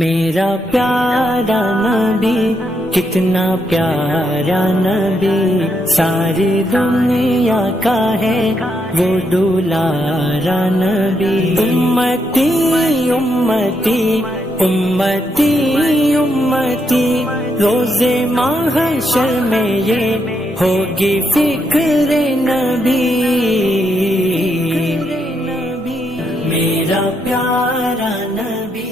میرا پیارا نبی کتنا پیارا نبی، ساری دنیا کا ہے وہ دلارا نبی۔ امتی امتی امتی امتی، روز محشر میں یہ ہوگی فکر نبی۔ میرا پیارا نبی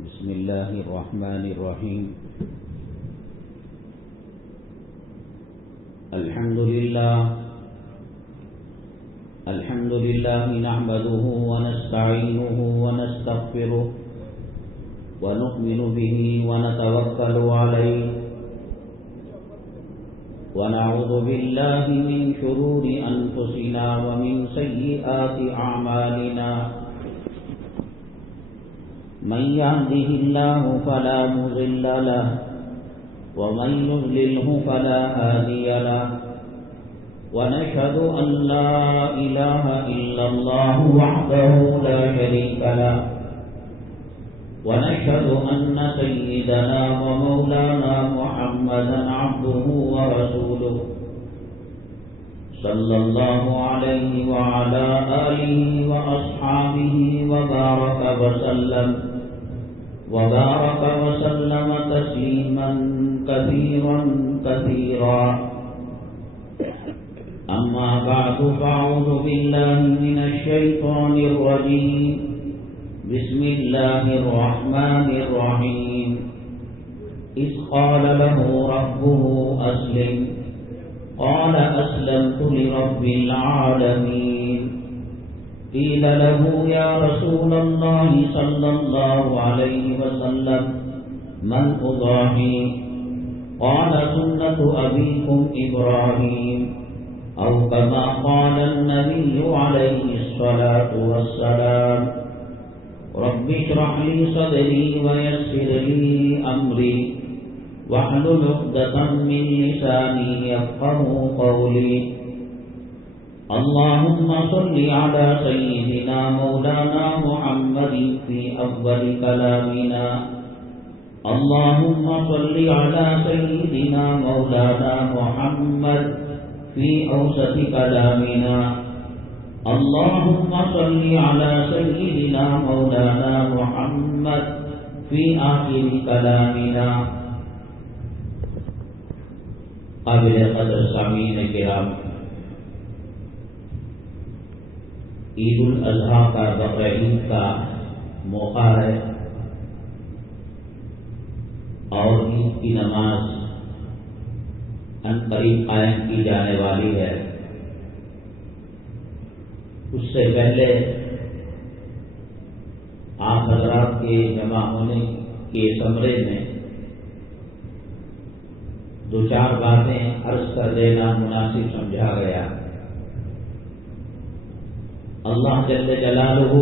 بسم اللہ الرحمن الرحیم۔ الحمد للہ نحمده ونستعینه ونستغفره ونؤمن به ونتوکل علیہ ونعوذ باللہ من شرور انفسنا ومن سیئات اعمالنا، من يهده الله فلا مضل له ومن يضلله فلا هادي له، ونشهد أن لا إله إلا الله وحده لا شريك له، ونشهد أن سيدنا ومولانا محمدا عبده ورسوله صلى الله عليه وعلى آله وأصحابه وبارك وسلم تسليما كثيرا كثيرا، أما بعد فأعوذ بالله من الشيطان الرجيم، بسم الله الرحمن الرحيم۔ إذ قال له ربه أسلم قال أسلمت لرب العالمين، قيل له يا رسول الله صلى الله عليه وسلم من أضاحي؟ قال سنة أبيكم إبراهيم، أو كما قال النبي عليه الصلاة والسلام۔ رب اشرح لي صدري ويسر لي أمري واحلل عقدة من لساني يفقهوا قولي۔ اللهم صل على سيدنا مولانا محمد في أول كلامنا، اللهم صل على سيدنا مولانا محمد في أوسط كلامنا، اللهم صل على سيدنا مولانا محمد في آخر كلامنا۔ قابل قدر سامعین کرام، عید الاضحیٰ کا بقر عید کا موقع ہے اور عید کی نماز عنقریب قائم کی جانے والی ہے۔ اس سے پہلے آپ حضرات کے جمع ہونے کے ثمرے میں دو چار باتیں عرض کر دینا مناسب سمجھا گیا۔ اللہ جل جلالہ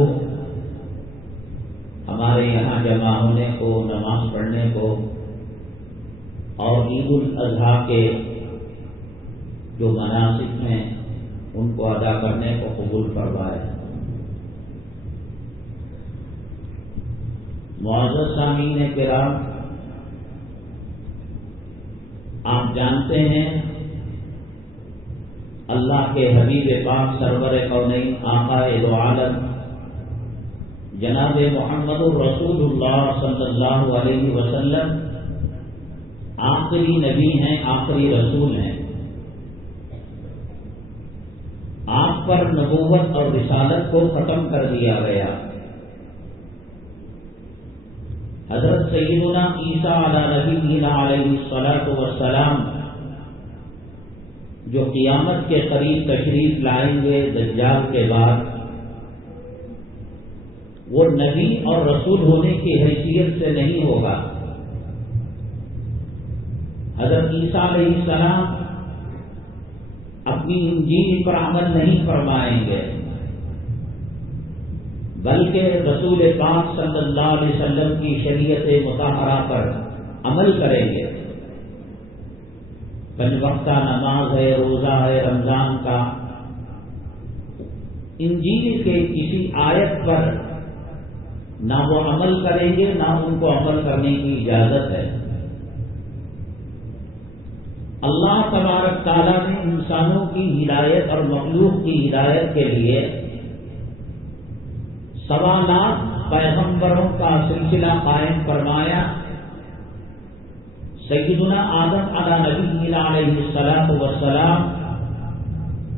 ہمارے یہاں جمع ہونے کو، نماز پڑھنے کو اور عید الاضحیٰ کے جو مناسب ہیں ان کو ادا کرنے کو قبول فرمائے۔ معزز سامعین کرام، آپ جانتے ہیں اللہ کے حبیب پاک سرور کونین آقا دو عالم جناب محمد الرسول اللہ صلی اللہ علیہ وسلم آخری نبی ہیں، آخری رسول ہیں۔ آپ پر نبوت اور رسالت کو ختم کر دیا گیا۔ حضرت سیدنا عیسیٰ علی نبینا علیہ الصلاۃ والسلام جو قیامت کے قریب تشریف لائیں گے دجال کے بعد، وہ نبی اور رسول ہونے کی حیثیت سے نہیں ہوگا۔ حضرت عیسیٰ علیہ السلام اپنی انجیل پر عمل نہیں فرمائیں گے، بلکہ رسول پاک صلی اللہ علیہ وسلم کی شریعت مطہرہ پر عمل کریں گے. 5 وقتہ نماز ہے، روزہ ہے، رمضان کا. انجیل کے کسی آیت پر نہ وہ عمل کریں گے نہ ان کو عمل کرنے کی اجازت ہے. اللہ تبارک تعالیٰ نے انسانوں کی ہدایت اور مخلوق کی ہدایت کے لیے 1.25 لاکھ پیغمبروں کا سلسلہ قائم فرمایا. سیدنا آدم علیہ نبی علیہ الصلوۃ والسلام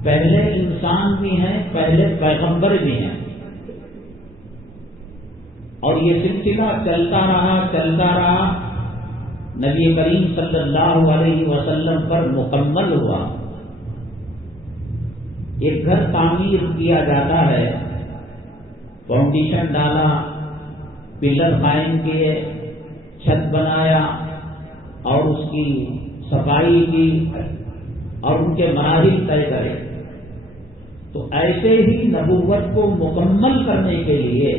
پہلے انسان بھی ہیں، پہلے پیغمبر بھی ہیں، اور یہ سلسلہ چلتا رہا. نبی کریم صلی اللہ علیہ وسلم پر مکمل ہوا. ایک گھر تعمیر کیا جاتا ہے، فاؤنڈیشن ڈالا، پلر قائم کیے، چھت بنایا اور اس کی صفائی کی اور ان کے مراحل طے کرے. تو ایسے ہی نبوت کو مکمل کرنے کے لیے،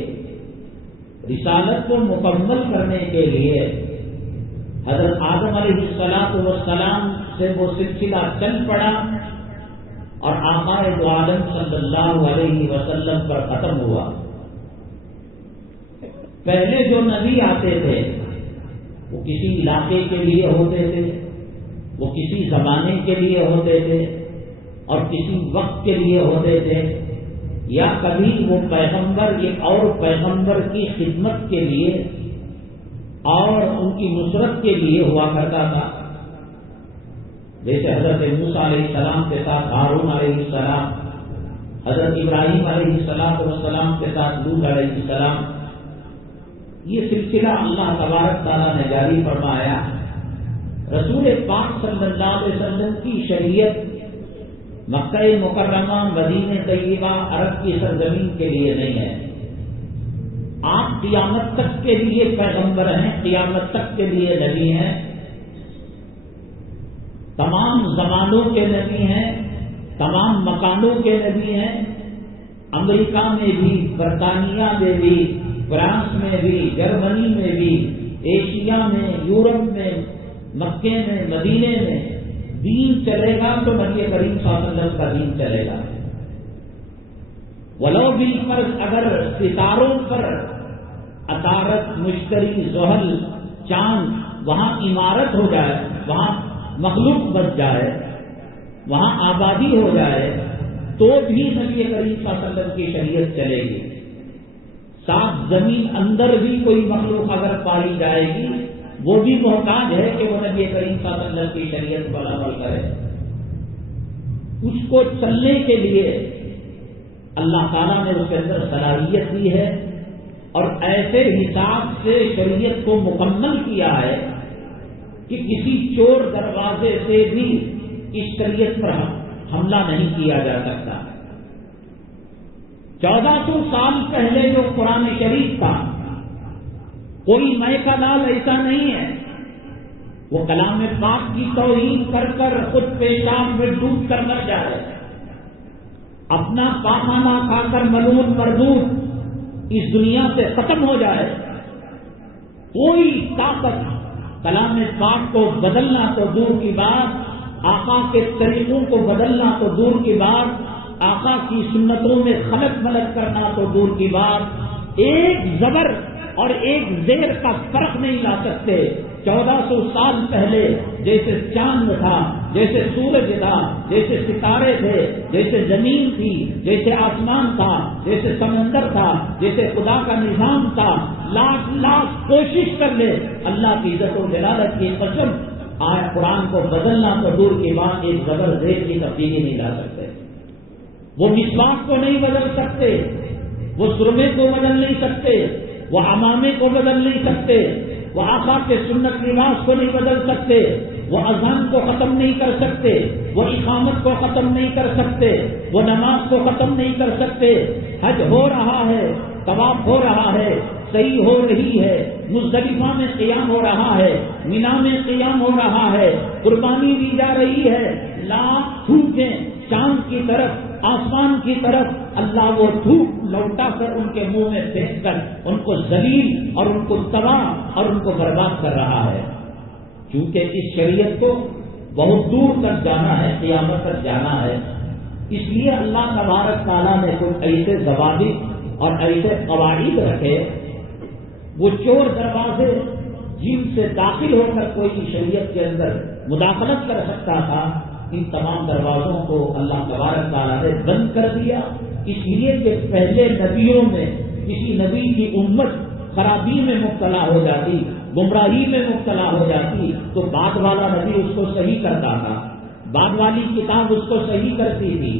رسالت کو مکمل کرنے کے لیے حضرت آدم علیہ السلام سے وہ سلسلہ چل پڑا اور آقا دو عالم صلی اللہ علیہ وسلم پر ختم ہوا. پہلے جو نبی آتے تھے وہ کسی علاقے کے لیے ہوتے تھے، وہ کسی زمانے کے لیے ہوتے تھے اور کسی وقت کے لیے ہوتے تھے، یا کبھی وہ پیغمبر ایک اور پیغمبر کی خدمت کے لیے اور ان کی نصرت کے لیے ہوا کرتا تھا. جیسے حضرت موسیٰ علیہ السلام کے ساتھ ہارون علیہ السلام، حضرت ابراہیم علیہ السلام کے ساتھ لوط علیہ السلام. یہ سلسلہ اللہ تبارک تعالیٰ نے جاری فرمایا. رسول پاک صلی اللہ علیہ وسلم کی شریعت مکہ مکرمہ، مدینہ طیبہ، عرب کی سرزمین کے لیے نہیں ہے. آپ قیامت تک کے لیے پیغمبر ہیں، قیامت تک کے لیے نبی ہیں، تمام زمانوں کے نبی ہیں، تمام مکانوں کے نبی ہیں. امریکہ میں بھی، برطانیہ میں بھی، فرانس میں بھی، جرمنی میں بھی، ایشیا میں، یورپ میں، مکے میں، مدینے میں دین چلے گا تو نبی کریم صلی اللہ علیہ وسلم کا دین چلے گا. ولو بالفرض اگر ستاروں پر عطارد، مشتری، زحل، چاند وہاں عمارت ہو جائے، وہاں مخلوق بس جائے، وہاں آبادی ہو جائے، تو بھی نبی کریم صلی اللہ علیہ وسلم کی شریعت چلے گی. ساتھ زمین اندر بھی کوئی مخلوق اگر پائی جائے گی وہ بھی محتاج ہے کہ وہ نبی کریم صلی اللہ علیہ وسلم کی شریعت پر عمل کرے. اس کو چلنے کے لیے اللہ تعالیٰ نے اس کے اندر صلاحیت دی ہے اور ایسے حساب سے شریعت کو مکمل کیا ہے کہ کسی چور دروازے سے بھی اس شریعت پر حملہ نہیں کیا جا سکتا. 1400 سال پہلے جو قرآن شریف تھا، کوئی مے کا لال ایسا نہیں ہے وہ کلام پاک کی توہین کر کر خود پیشاب میں ڈوب کر مر جائے، اپنا پاخانہ کھا کر ملعون مردود اس دنیا سے ختم ہو جائے. کوئی طاقت کلام پاک کو بدلنا تو دور کی بات، آقا کے طریقوں کو بدلنا تو دور کی بات، آقا کی سنتوں میں خلط ملط کرنا تو دور کی بات، ایک زبر اور ایک زیر کا فرق نہیں لا سکتے. 1400 سال پہلے جیسے چاند تھا، جیسے سورج تھا، جیسے ستارے تھے، جیسے زمین تھی، جیسے آسمان تھا، جیسے سمندر تھا، جیسے خدا کا نظام تھا، لاکھ کوشش کر لے، اللہ کی عزت و جلالت کی قسم، آج قرآن کو بدلنا تو دور کی بات، ایک زبر زیر کی تبدیلی نہیں لا سکتے. وہ مسواک کو نہیں بدل سکتے، وہ سرمے کو بدل نہیں سکتے، وہ عمامے کو بدل نہیں سکتے، وہ آقا کے سنت لباس کو نہیں بدل سکتے، وہ اذان کو ختم نہیں کر سکتے، وہ اقامت کو ختم نہیں کر سکتے، وہ نماز کو ختم نہیں کر سکتے. حج ہو رہا ہے، طواف ہو رہا ہے، صحیح ہو رہی ہے، مزدلفہ میں قیام ہو رہا ہے، مینا میں قیام ہو رہا ہے، قربانی دی جا رہی ہے. لاکھ تھوکیں چاند کی طرف، آسمان کی طرف، اللہ وہ تھوک لوٹا کر ان کے منہ میں پھینک کر ان کو ذلیل اور ان کو تباہ اور ان کو برباد کر رہا ہے. چونکہ اس شریعت کو بہت دور تک جانا ہے، قیامت تک جانا ہے، اس لیے اللہ تبارک تعالیٰ نے کچھ ایسے ضوابط اور ایسے قواعد رکھے، وہ چور دروازے جن سے داخل ہو کر کوئی شریعت کے اندر مداخلت کر سکتا تھا، ان تمام دروازوں کو اللہ تبارک تعالیٰ نے بند کر دیا، اس لیے کہ پہلے نبیوں میں کسی نبی کی امت خرابی میں مبتلا ہو جاتی، گمراہی میں مبتلا ہو جاتی، تو بعد والا نبی اس کو صحیح کرتا تھا، بعد والی کتاب اس کو صحیح کرتی تھی۔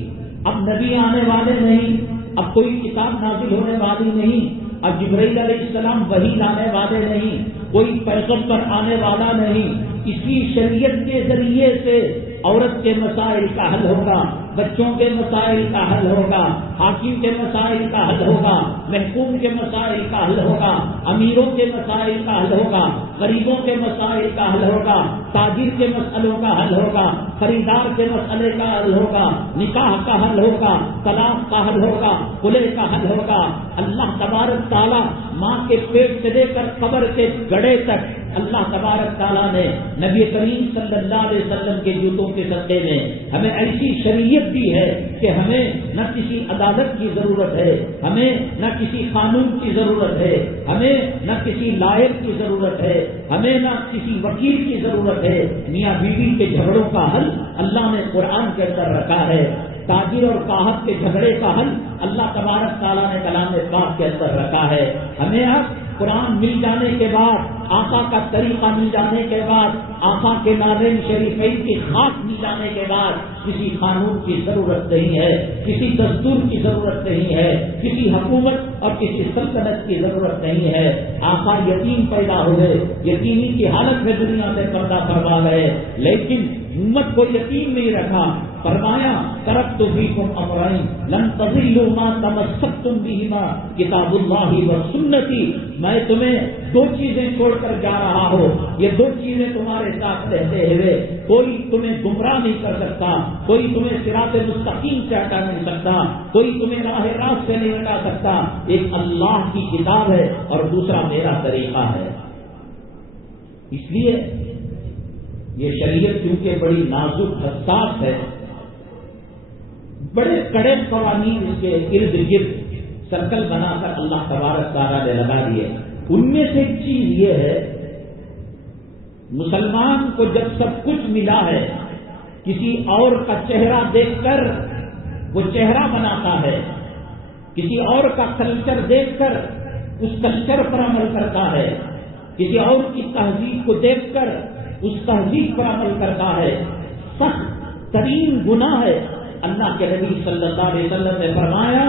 اب نبی آنے والے نہیں، اب کوئی کتاب نازل ہونے والی نہیں، اب جبرائیل علیہ السلام وحی لانے والے نہیں، کوئی پیغمبر آنے والا نہیں، اسی شریعت کے ذریعے سے عورت کے مسائل کا حل ہوگا، بچوں کے مسائل کا حل ہوگا، حاکم کے مسائل کا حل ہوگا، محکوم کے مسائل کا حل ہوگا، امیروں کے مسائل کا حل ہوگا، غریبوں کے مسائل کا حل ہوگا، تاجر کے مسئلوں کا حل ہوگا، خریدار کے مسئلے کا حل ہوگا، نکاح کا حل ہوگا، طلاق کا حل ہوگا، خلع کا حل ہوگا۔ اللہ تبارک تعالیٰ ماں کے پیٹ سے لے کر قبر کے گڑھے تک اللہ تبارک تعالیٰ نے نبی کریم صلی اللہ علیہ وسلم کے جوتوں کے صدقے میں ہمیں ایسی شریعت دی ہے کہ ہمیں نہ کسی عدالت کی ضرورت ہے، ہمیں نہ کسی قانون کی ضرورت ہے، ہمیں نہ کسی لائق کی ضرورت ہے، ہمیں نہ کسی وکیل کی ضرورت ہے۔ میاں بیوی کے جھگڑوں کا حل اللہ نے قرآن کے اندر رکھا ہے، تاجر اور گاہک کے جھگڑے کا حل اللہ تبارک تعالیٰ نے کلام پاک کے اندر رکھا ہے۔ ہمیں اب قرآن مل جانے کے بعد، آقا کا طریقہ مل جانے کے بعد، آقا کے نازل شریفین کی خاص مل جانے کے بعد کسی قانون کی ضرورت نہیں ہے، کسی دستور کی ضرورت نہیں ہے، کسی حکومت اور کسی سلطنت کی ضرورت نہیں ہے۔ آقا یتیم پیدا ہوئے، یتیمی کی حالت میں دنیا سے پردہ فرما گئے، لیکن امت کو یتیم نہیں رکھا، فرمایا ترکت فیکم امرین لن تضلوا ما تمسکتم بہما کتاب اللہ و سنتی، میں تمہیں دو چیزیں چھوڑ کر جا رہا ہوں، یہ دو چیزیں تمہارے ساتھ رہتے ہوئے کوئی تمہیں گمراہ نہیں کر سکتا، کوئی تمہیں صراط مستقیم سے ہٹا نہیں سکتا، کوئی تمہیں راہ راست سے نہیں ہٹا سکتا، ایک اللہ کی کتاب ہے اور دوسرا میرا طریقہ ہے۔ اس لیے یہ شریعت کیونکہ بڑی نازک حساس ہے، بڑے کڑے قوانین اس کے ارد گرد سرکل بنا کر اللہ تبارک تعالیٰ نے لگا دیے۔ ان میں سے ایک چیز یہ ہے، مسلمان کو جب سب کچھ ملا ہے، کسی اور کا چہرہ دیکھ کر وہ چہرہ بناتا ہے، کسی اور کا کلچر دیکھ کر اس کلچر پر عمل کرتا ہے، کسی اور کی تہذیب کو دیکھ کر اس تہذیب پر عمل کرتا ہے، سخت ترین گناہ ہے۔ اللہ کے نبی صلی اللہ علیہ وسلم نے فرمایا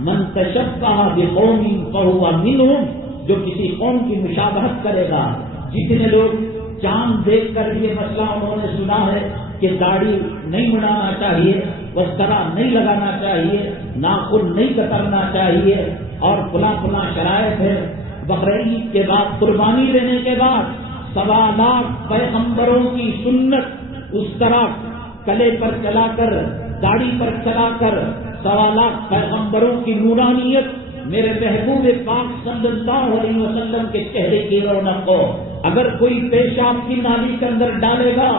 من تشبہ بقوم فہو منہم، جو کسی قوم کی مشابہت کرے گا۔ جتنے لوگ چاند دیکھ کر یہ مسئلہ انہوں نے سنا ہے کہ داڑھی نہیں بنانا چاہیے، وسطرہ نہیں لگانا چاہیے، ناخن نہیں کترنا چاہیے، اور فلاں فلاں شرائط ہے، بقرعید کے بعد قربانی دینے کے بعد 1.25 لاکھ پیغمبروں کی سنت اس طرح کلے پر چلا کر، داڑھی پر چلا کر 1.25 لاکھ پیغمبروں کی نورانیت میرے محبوب پاک صلی اللہ علیہ وسلم کے چہرے کی رونق کو اگر کوئی پیشاب کی نالی کے اندر ڈالے گا،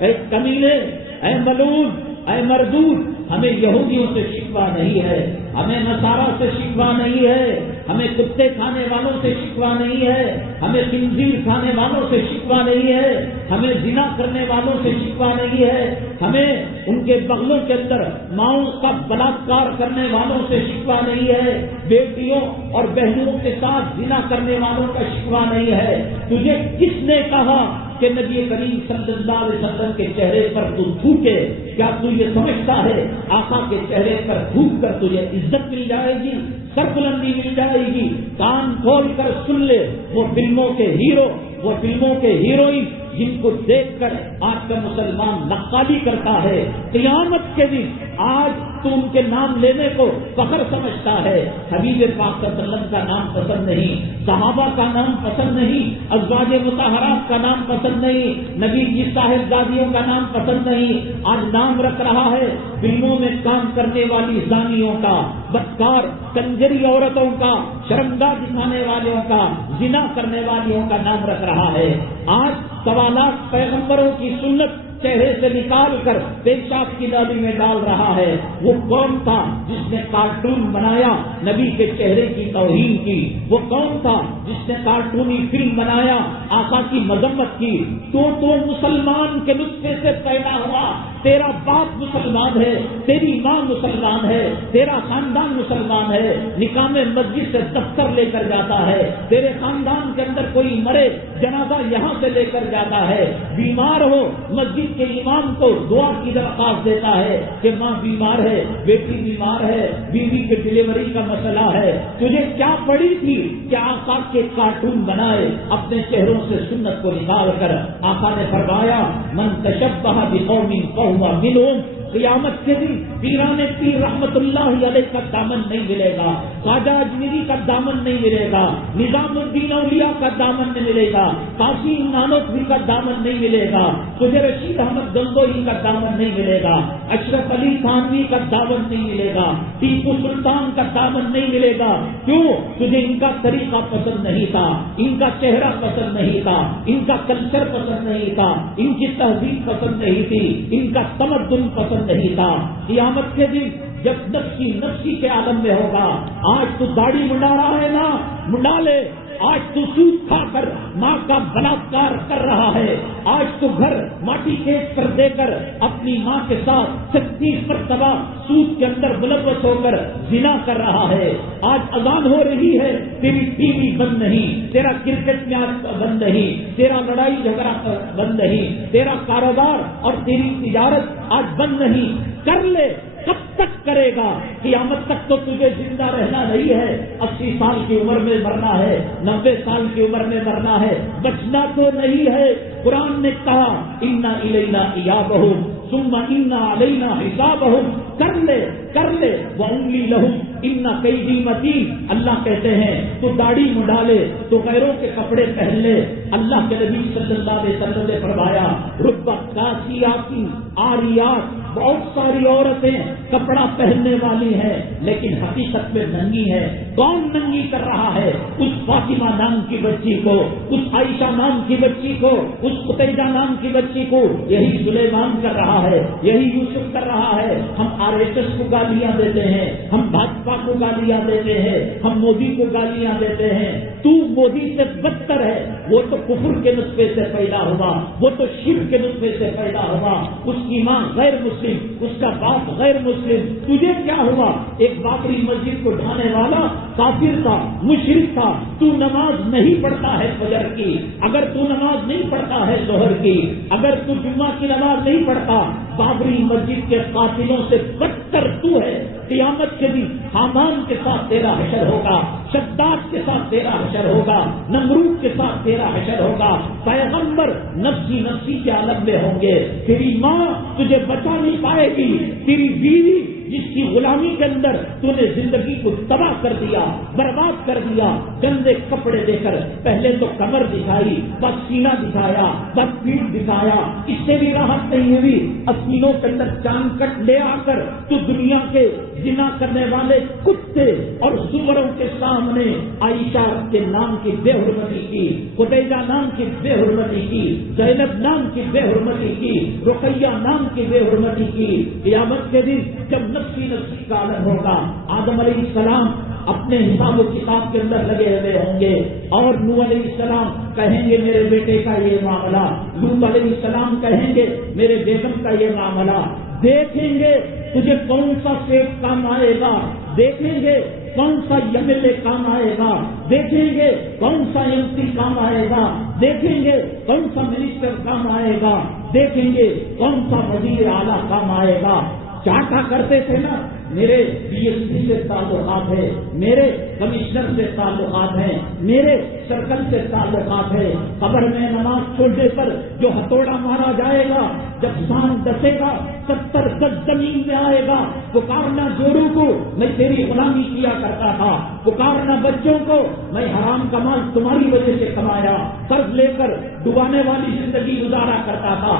اے کمینے، اے ملعون، اے مردود، ہمیں یہودیوں سے شکوہ نہیں ہے، ہمیں نصارہ سے شکوہ نہیں ہے، ہمیں کتے کھانے والوں سے شکوہ نہیں ہے، ہمیں خنزیر کھانے والوں سے شکوہ نہیں ہے، ہمیں زنا کرنے والوں سے شکوہ نہیں ہے، ہمیں ان کے بغلوں کے اندر ماؤں کا بلاತ್ಕಾರ کرنے والوں سے شکوہ نہیں ہے، بیٹیوں اور بہنوں کے ساتھ زنا کرنے والوں کا شکوہ نہیں ہے۔ تجھے کس نے کہا کہ نبی کریم صلی اللہ علیہ وسلم کے چہرے پر تو تھوکے؟ کیا تو یہ سمجھتا ہے آقا کے چہرے پر تھوک کر تجھے عزت مل جائے گی، سربلندی مل جائے گی؟ کان کھول کر سن لے، وہ فلموں کے ہیرو، وہ فلموں کے ہیروئن جن کو دیکھ کر آج کا مسلمان نقالی کرتا ہے، قیامت کے دن آج تو ان کے نام لینے کو فخر سمجھتا ہے، حبیب پاک صلی اللہ علیہ وسلم کا نام پسند نہیں، صحابہ کا نام پسند نہیں، ازواج مطہرات کا نام پسند نہیں، نبی کی صاحبزادیوں کا نام پسند نہیں، آج نام رکھ رہا ہے فلموں میں کام کرنے والی زانیوں کا، بدکار کنجری عورتوں کا، شرمگاہ دکھانے والوں کا، زنا کرنے والیوں کا نام رکھ رہا ہے۔ آج 1.25 لاکھ پیغمبروں کی سنت چہرے سے نکال کر پیشاب کی نالی میں ڈال رہا ہے. وہ کون تھا جس نے کارٹون بنایا نبی کے چہرے کی توہین کی؟ وہ کون تھا جس نے کارٹونی فلم بنایا آقا کی مذمت کی؟ تو مسلمان کے نسخے سے پیدا ہوا. تیرا باپ مسلمان ہے، تیری ماں مسلمان ہے، تیرا خاندان مسلمان ہے، نکاح میں مسجد سے دفتر لے کر جاتا ہے. تیرے خاندان کے اندر کوئی مرے جنازہ یہاں سے لے کر جاتا ہے. بیمار ہو مسجد کے امام کو دعا کی درخواست دیتا ہے کہ ماں بیمار ہے، بیٹی بیمار ہے، بیوی کے ڈلیوری کا مسئلہ ہے. تجھے کیا پڑی تھی کہ آقا کے کارٹون بنائے اپنے چہروں سے سنت کو نکال کر؟ آقا نے فرمایا من تشبہ بقوم فہو منہم. قیامت کے دن پیران پیر رحمت اللہ علیہ کا دامن نہیں ملے گا، خواجہ اجمیری کا دامن نہیں ملے گا، نظام الدین اولیاء کا دامن نہیں ملے گا، قاسم نانوتوی کا دامن نہیں ملے گا، تجھے رشید احمد گنگوہی کا دامن نہیں ملے گا، اشرف علی تھانوی کا دامن نہیں ملے گا، ٹیپو سلطان کا دامن نہیں ملے گا. کیوں؟ تجھے ان کا طریقہ پسند نہیں تھا، ان کا چہرہ پسند نہیں تھا، ان کا کلچر پسند نہیں تھا، ان کی تہذیب پسند نہیں تھی، ان کا تمدن پسند نہیں تھا. قیامت کے دن جب نفسی کے عالم میں ہوگا، آج تو داڑھی منڈا رہا ہے نا، منڈا لے. آج تو سود کھا کر ماں کا بلاತ್ಕಾರ کر رہا ہے، آج تو گھر ماٹی کھیت کر دے کر اپنی ماں کے ساتھ 36 مرتبہ سود کے اندر ملوث ہو کر زنا کر رہا ہے. آج اذان ہو رہی ہے، تیری ٹی وی بند نہیں، تیرا کرکٹ میچ بند نہیں، تیرا لڑائی جھگڑا بند نہیں، تیرا کاروبار اور تیری تجارت آج بند نہیں. کر لے. کب تک کرے گا؟ قیامت تک تو تجھے زندہ رہنا نہیں ہے. 80 سال کی عمر میں مرنا ہے، 90 سال کی عمر میں مرنا ہے، بچنا تو نہیں ہے. قرآن نے کہا انا الینا ایابہم ثم انا علینا حسابہم. کر لے واملی لہم ان کیدی متین. اللہ کہتے ہیں تو داڑھی منڈا لے، تو غیروں کے کپڑے پہن لے. اللہ کے نبی صلی اللہ علیہ وسلم نے فرمایا رب کاسیات عاریات، بہت ساری عورتیں کپڑا پہننے والی ہیں لیکن حقیقت میں ننگی ہے. کون ننگی کر رہا ہے؟ اس فاطمہ نام کی بچی کو، اس عائشہ نام کی بچی کو، اس قتیجہ نام کی بچی کو. یہی سلیمان کر رہا ہے، یہی یوسف کر رہا ہے. ہم RSS کو گالیاں دیتے ہیں، ہم بھاجپا کو گالیاں دیتے ہیں، ہم مودی کو گالیاں دیتے ہیں. تو مودی سے بدتر ہے. وہ تو کفر کے نطفے سے پیدا ہوا، وہ تو شرک کے نطفے سے پیدا ہوا. اس کی ماں غیر مسلم، اس کا باپ غیر مسلم. تجھے کیا ہوا؟ ایک بابری مسجد کو ڈھانے والا کافر تھا، مشرک تھا. تو نماز نہیں پڑھتا ہے فجر کی، اگر تو نماز نہیں پڑھتا ہے ظہر کی، اگر تو جمعہ کی نماز نہیں پڑھتا، بابری مسجد کے قاتلوں سے بدتر تو ہے. قیامت کے دن حامان کے ساتھ تیرا حشر ہوگا، شداد کے ساتھ تیرا حشر ہوگا، نمرود کے ساتھ تیرا حشر ہوگا. پیغمبر نفسی کے عالم میں ہوں گے. تیری ماں تجھے بچا نہیں پائے گی. تیری بیوی جس کی غلامی کے اندر تو نے زندگی کو تباہ کر دیا، برباد کر دیا، گندے کپڑے دے کر پہلے تو کمر دکھائی، بس سینہ دکھایا، بس پیٹھ دکھایا. اس سے بھی راحت نہیں ہوئی، اسینوں کے اندر چاند کٹ لے آ کر تو دنیا کے زنا کرنے والے کتے اور سوروں کے سامنے عائشہ کے نام کی بے حرمتی کی، قتیجہ نام کی بے حرمتی کی، زینب نام کی بے حرمتی کی، رقیہ نام کی بے حرمتی کی. قیامت کے دن جب نفسی کا عالم ہوگا، آدم علیہ السلام اپنے حساب و کتاب کے اندر لگے ہوئے ہوں گے اور نوح علیہ السلام کہیں گے میرے بیٹے کا یہ معاملہ، لوط علیہ السلام کہیں گے میرے بیگم کا یہ معاملہ. دیکھیں گے تجھے کون سا سیٹ کام آئے گا، دیکھیں گے کون سا MLA کام آئے گا، دیکھیں گے کون سا MP کام آئے گا، دیکھیں گے کون سا منسٹر کام آئے گا، دیکھیں گے کون سا وزیر اعلیٰ کام آئے گا. کیا کرتے تھے نا، میرے DSP سے تعلقات ہے، میرے کمشنر سے تعلقات ہیں، میرے سرکل سے تعلقات ہے. قبر میں نماز چھوڑنے پر جو ہتھوڑا مارا جائے گا، جب سان دسے گا 70 گز زمین میں آئے گا. پکارنا جوڑوں کو میں تیری غلامی کیا کرتا تھا، پکارنا بچوں کو میں حرام کا مال تمہاری وجہ سے کمایا، قرض لے کر ڈبانے والی زندگی گزارا کرتا تھا.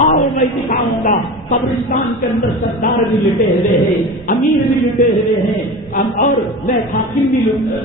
آؤ میں دکھاؤں گا. قبرستان کے اندر سردار بھی لٹے ہوئے ہیں، امیر بھی لٹے ہوئے ہیں، اور میں حاکم بھی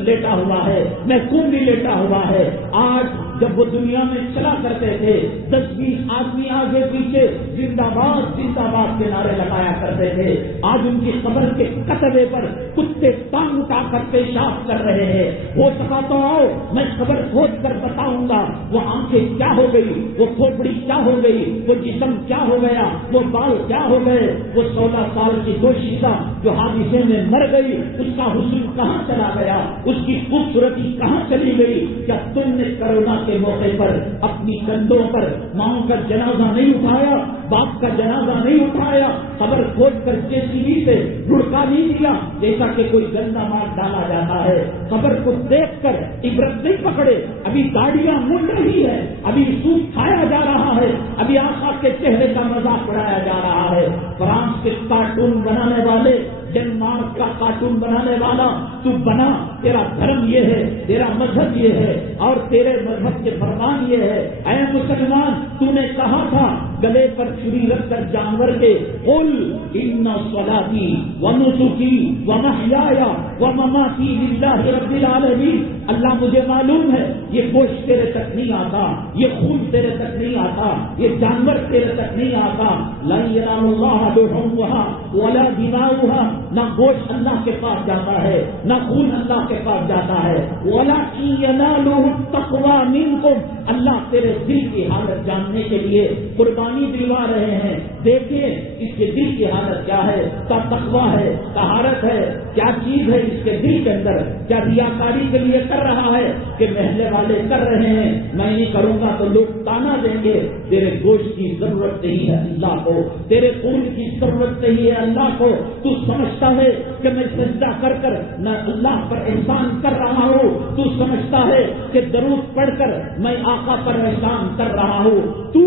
لیٹا ہوا ہے، میں خون بھی لیٹا ہوا ہے. آج جب وہ دنیا میں چلا کرتے تھے 10-20 آدمی آگے پیچھے زندہ باد کے نعرے لگایا کرتے تھے. آج ان کی قبر کے کتبے پر کتے ٹانگ اٹھا کر پیشاب کر رہے ہیں. ہو سکا تو آؤ میں قبر کھود کر بتاؤں گا وہ آنکھیں کیا ہو گئی, وہ کھوپڑی کیا ہو گئی, وہ جسم کیا ہو گیا, وہ بال کیا ہو گئے, وہ 16 سال کی دوشیزہ جو حادثے میں مر گئی اس کا حسن کہاں چلا گیا, اس کی خوبصورتی کہاں چلی گئی. کیا تم نے کرونا کے موقع پر اپنی کندھوں پر ماؤں کا جنازہ نہیں اٹھایا, باپ کا جنازہ نہیں اٹھایا, قبر کھود کر JCB سے لڑکا نہیں دیا جیسا کہ کوئی گندا مال ڈالا جاتا ہے. قبر کو دیکھ کر عبرت نہیں پکڑے. ابھی گاڑیاں مڑ رہی ہے, ابھی سوپ کھایا جا رہا ہے, ابھی آقا کے چہرے کا مذاق اڑایا جا رہا ہے. فرانس کے کارٹون بنانے والے, ڈنمارک کا کارٹون بنانے والا, تو بنا, تیرا دھرم یہ ہے, تیرا مذہب یہ ہے اور تیرے مذہب کے فرمان یہ ہے. اے مسلمان, تو نے کہا تھا گلے پر چھری رکھ کر جانور کے قل ان صلاتی ونسکی ومحیای ومماتی للہ رب العالمین. اللہ مجھے معلوم ہے یہ گوشت تیرے تک نہیں آتا, یہ خون تیرے تک نہیں آتا, یہ جانور تیرے تک نہیں آتا. لا ینال اللہ لحومها ولا دماؤها, نہ گوشت اللہ کے پاس جاتا ہے نہ خون اللہ کے پاس جاتا ہے. ولکن ینالہ التقوی منکم, اللہ تیرے دل کی حالت جاننے کے لیے قربانی دلوا رہے ہیں. دیکھیں اس کے دل کی حالت کیا ہے, کیا تقوی ہے, طہارت ہے, کیا چیز ہے اس کے دل کے اندر. کیا ریاکاری کے لیے کر رہا ہے کہ محلے والے کر رہے ہیں, میں نہیں کروں گا تو لوگ تانا دیں گے. تیرے گوشت کی ضرورت نہیں ہے اللہ کو, تیرے خون کی ضرورت نہیں ہے اللہ کو. تو سمجھتا ہے کہ میں سجدہ کر کر نہ اللہ پر احسان کر رہا ہوں, تو سمجھتا ہے کہ درود پڑھ کر میں آقا پر احسان کر رہا ہوں. تو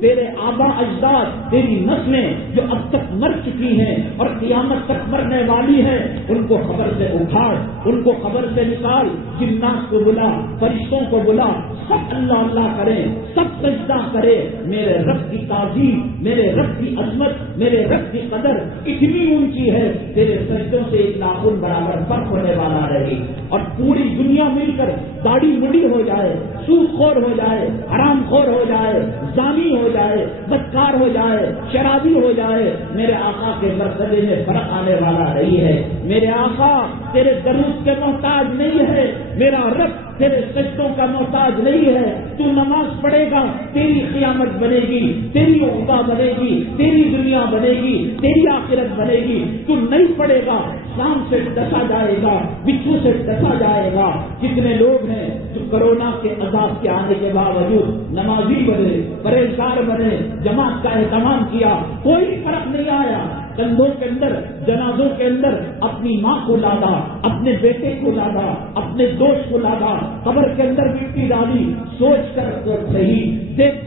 تیرے آبا اجداد, تیری نسلیں جو اب تک مر چکی ہیں اور قیامت تک مرنے والی ہیں, ان کو خبر سے اٹھاڑ, ان کو خبر سے نکال. جنات کو بلا, فرشتوں کو بلا, سب اللہ اللہ کریں, سب سجدہ کرے. میرے رب کی تعظیم, میرے رب کی عظمت, میرے رب کی قدر اتنی اونچی ہے, تیرے سجدوں سے ایک لاکھوں برابر فرق ہونے والا رہے. اور پوری دنیا مل کر داڑھی مڑی ہو جائے, سود خور ہو جائے, حرام خور ہو جائے, زانی ہو جائے, بدکار ہو جائے, شرابی ہو جائے, میرے آقا کے مرتبے میں فرق آنے والا نہیں ہے. میرے آقا تیرے درود کے محتاج نہیں ہے, میرا رب تیرے سجدوں کا محتاج نہیں ہے. تو نماز پڑھے گا, تیری قیامت بنے گی, تیری عقبہ بنے گی, تیری دنیا بنے گی, تیری آخرت بنے گی. تو نہیں پڑھے گا, شام سے ڈسا جائے گا, بچھو سے ڈسا جائے گا. کتنے لوگ ہیں جو کرونا کے عذاب کے آنے کے باوجود نمازی بنے, پرہیزگار بنے, جماعت کا اہتمام کیا, کوئی فرق نہیں آیا. کندھوں کے اندر, جنازوں کے اندر اپنی ماں کو لادا, اپنے بیٹے کو لادا, اپنے دوست کو لادا, قبر کے اندر مٹی ڈالی. سوچ کر تو صحیح,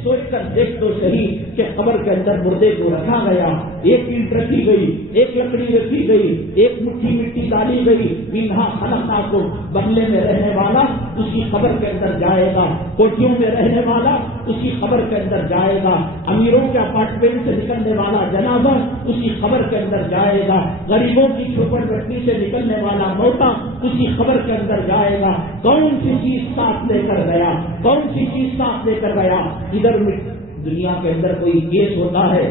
سوچ کر دیکھ تو صحیح کہ قبر کے اندر مردے کو رکھا گیا, ایک اینٹ رکھی گئی, ایک لکڑی رکھی گئی, ایک مٹھی مٹی ڈالی گئی. منہا خلقناکم, بنگلے میں رہنے والا اس کی قبر کے اندر جائے گا, کوٹھیوں میں رہنے والا اس کی قبر کے اندر جائے گا, امیروں کے اپارٹمنٹ سے نکلنے والا جنازہ اس کی قبر کے اندر جائے گا, غریبوں کی جھوپڑ پٹی سے نکلنے والا موتا اس کی قبر کے اندر جائے گا. کون سی چیز ساتھ لے کر گیا, کون سی چیز ساتھ لے کر گیا. ادھر دنیا کے اندر کوئی کیس ہوتا ہے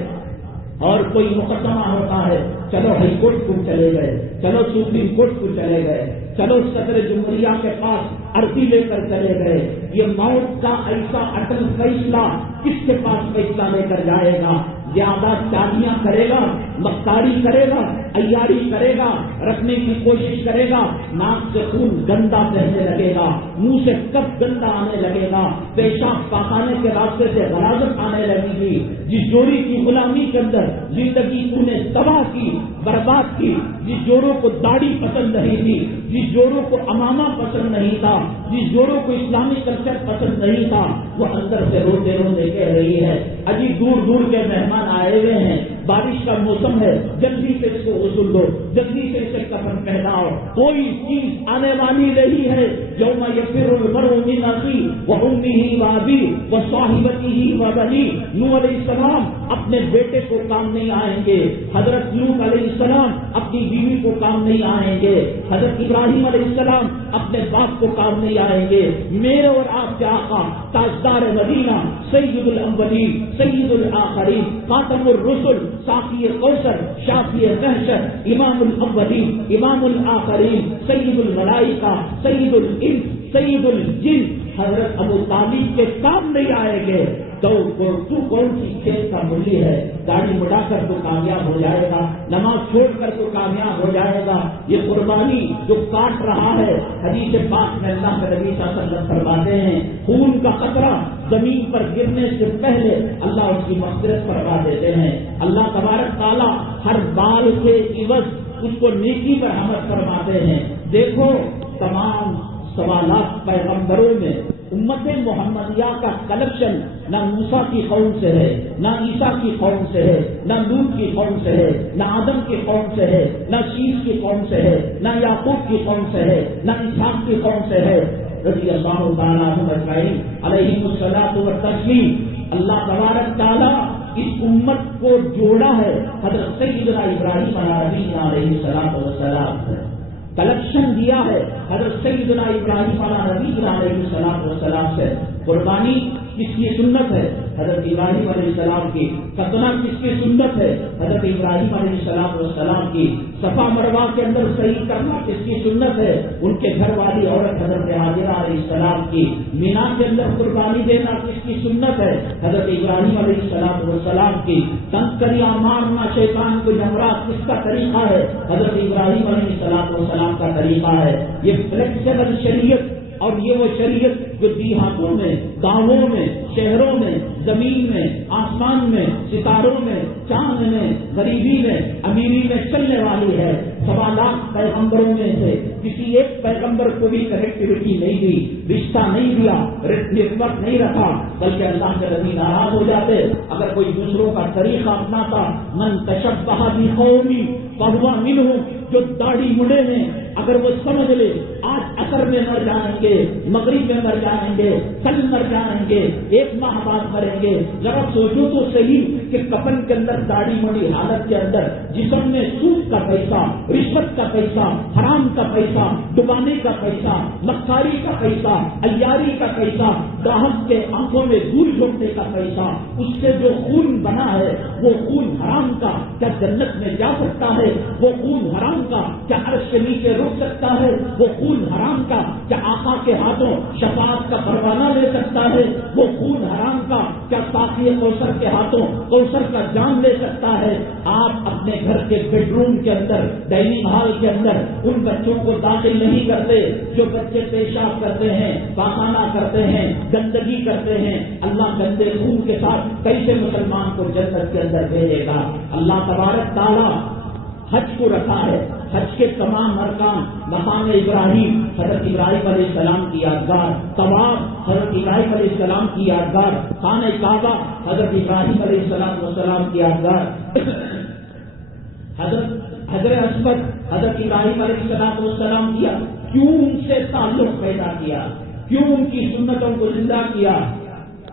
اور کوئی مقدمہ ہوتا ہے, چلو ہائی کورٹ کو چلے گئے, چلو سپریم کورٹ کو چلے گئے, چلو صدر جمہوریہ کے پاس عرضی لے کر چلے گئے. یہ موت کا ایسا اٹل فیصلہ کس کے پاس فیصلہ لے کر جائے گا؟ زیادہ چالیاں کرے گا, مکاری کرے گا, عیاری کرے گا, رکھنے کی کوشش کرے گا, ناک سے خون گندا بہنے لگے گا, منہ سے کف گندا آنے لگے گا, پیشاب پاخانے کے راستے سے غلاظت آنے لگے گی. جس جوڑی کی غلامی کے اندر زندگی تو نے تباہ کی, برباد کی, جس جوڑوں کو داڑھی پسند نہیں تھی, جس جوڑوں کو امامہ پسند نہیں تھا, جس جوڑوں کو اسلامی کلچر پسند نہیں تھا, وہ اندر سے روتے روتے کہہ رہی ہے اجی دور دور کے مہمان آئے ہوئے ہیں, بارش کا موسم ہے، جلدی سے اس کو غسل دو، جلدی سے اسے کفن پہناؤ، کوئی چیز آنے والی نہیں ہے۔ یوم یفر المرء من اخیہ وامہ وابیہ وصاحبتہ وبنیہ۔ نوح علیہ السلام اپنے بیٹے کو کام نہیں آئیں گے، حضرت لوط علیہ السلام اپنی بیوی کو کام نہیں آئیں گے، حضرت ابراہیم علیہ السلام اپنے باپ کو کام نہیں آئیں گے۔ میرے اور آپ کے آقا تاجدار مدینہ، سید الاولین سید الآخرین، خاتم الرسل، ساقی کوثر، شافی محشر، امام الاولین امام الآخرین، سید الملائکہ، سید الانس، سید الجن، حضرت ابو طالب کے کام نہیں آئیں گے تو کون سی کھیل کا مولی ہے؟ داڑھی مٹا کر تو کامیاب ہو جائے گا، نماز چھوڑ کر تو کامیاب ہو جائے گا۔ یہ قربانی جو کاٹ رہا ہے، حدیث پاک میں اللہ کے نبی صلی اللہ علیہ وسلم فرماتے ہیں خون کا قطرہ زمین پر گرنے سے پہلے اللہ اس کی مغفرت فرما دیتے ہیں۔ اللہ تبارک تعالیٰ ہر بال کے عوض اس کو نیکی پر حمد فرماتے ہیں۔ دیکھو تمام سوالات پیغمبروں میں امت محمدیہ کا کلیکشن نہ موسیٰ کی قوم سے ہے، نہ عیسیٰ کی قوم سے ہے، نہ لوط کی قوم سے ہے، نہ آدم کی قوم سے ہے، نہ شیش کی قوم سے ہے، نہ یعقوب کی قوم سے ہے، نہ اسحاق کی قوم سے ہے، رضی اللہ تعالیٰ عنہم اجمعین علیہم الصلاۃ والتسلیم۔ اللہ تبارک تعالیٰ اس امت کو جوڑا ہے حضرت سیدنا ابراہیم علیہ الصلاۃ والسلام سے، کلیکشن دیا ہے حضرت سیدنا ابراہیم علیہ السلام سے۔ قربانی کس کی سنت ہے؟ حضرت ابراہیم علیہ السلام کی۔ ختنہ کس کی سنت ہے؟ حضرت ابراہیم علیہ السلام کی۔ صفا مروہ کے اندر صحیح کرنا کس کی سنت ہے؟ ان کے گھر والی عورت حضرت حاجرہ علیہ السلام کی۔ مینا کے اندر قربانی دینا کس کی سنت ہے؟ حضرت ابراہیم علیہ السلام کی۔ تنکریاں مارنا شیطان کو جمرات کس کا طریقہ ہے؟ حضرت ابراہیم علیہ السلام کا طریقہ ہے۔ یہ فلیکسیبل شریعت اور یہ وہ شریعت جو دیہاتوں میں، گاؤں میں، شہروں میں، زمین میں، آسمان میں، ستاروں میں، چاند میں، غریبی میں، امیری میں چلنے والی ہے۔ 1.25 لاکھ پیغمبروں میں سے کسی ایک پیغمبر کو بھی کنیکٹیوٹی نہیں دی، رشتہ نہیں دیا، نسبت نہیں رکھا، بلکہ اللہ کے نبی ناراض ہو جاتے اگر کوئی دوسروں کا طریقہ اپناتا۔ من تشبہ بقوم فہو منہم، جو داڑھی مڑے ہیں اگر وہ سمجھ لے آج عصر میں مر جائیں گے، مغرب میں مر جائیں گے، کل مر جائیں گے، 1 ماہ بعد مریں گے، ذرا سوچو تو صحیح کہ کفن کے اندر داڑھی مڑی حالت کے اندر جسم میں سود کا پیسہ، رشوت کا پیسہ، حرام کا پیسہ، ڈبانے کا پیسہ، مکاری کا پیسہ، عیاری کا پیسہ، گاہک کے آنکھوں میں دھول جھونکنے کا پیسہ، اس سے جو خون بنا ہے وہ خون حرام کا کیا جنت میں جا سکتا ہے؟ وہ خون حرام کا کیا عرش کے نیچے رک سکتا ہے؟ وہ خون حرام کا کیا آقا کے ہاتھوں شفاعت کا پروانہ لے سکتا ہے؟ وہ خون حرام کا کیا ساقی کوثر کے ہاتھوں کوثر کا جام لے سکتا ہے؟ آپ اپنے گھر کے بیڈ روم کے اندر، ڈائننگ ہال کے اندر ان بچوں کو داخل نہیں کرتے جو بچے پیشاب کرتے ہیں، پاخانہ کرتے ہیں، گندگی کرتے ہیں۔ اللہ گندے خون کے ساتھ کیسے مسلمان کو جنت کے اندر بھیجے گا؟ اللہ تبارک تعالیٰ حج کو رکھا ہے، حج کے تمام ارکان، مقام ابراہیم حضرت ابراہیم علیہ السلام کی یادگار، طواف حضرت ابراہیم علیہ السلام کی یادگار، خانہ کعبہ حضرت ابراہیم علیہ السلام کی یادگار، حضرت اسود حضرت ابراہیم علیہ السلام کیا۔ کیوں ان سے تعلق پیدا کیا؟ کیوں ان کی سنتوں کو زندہ کیا؟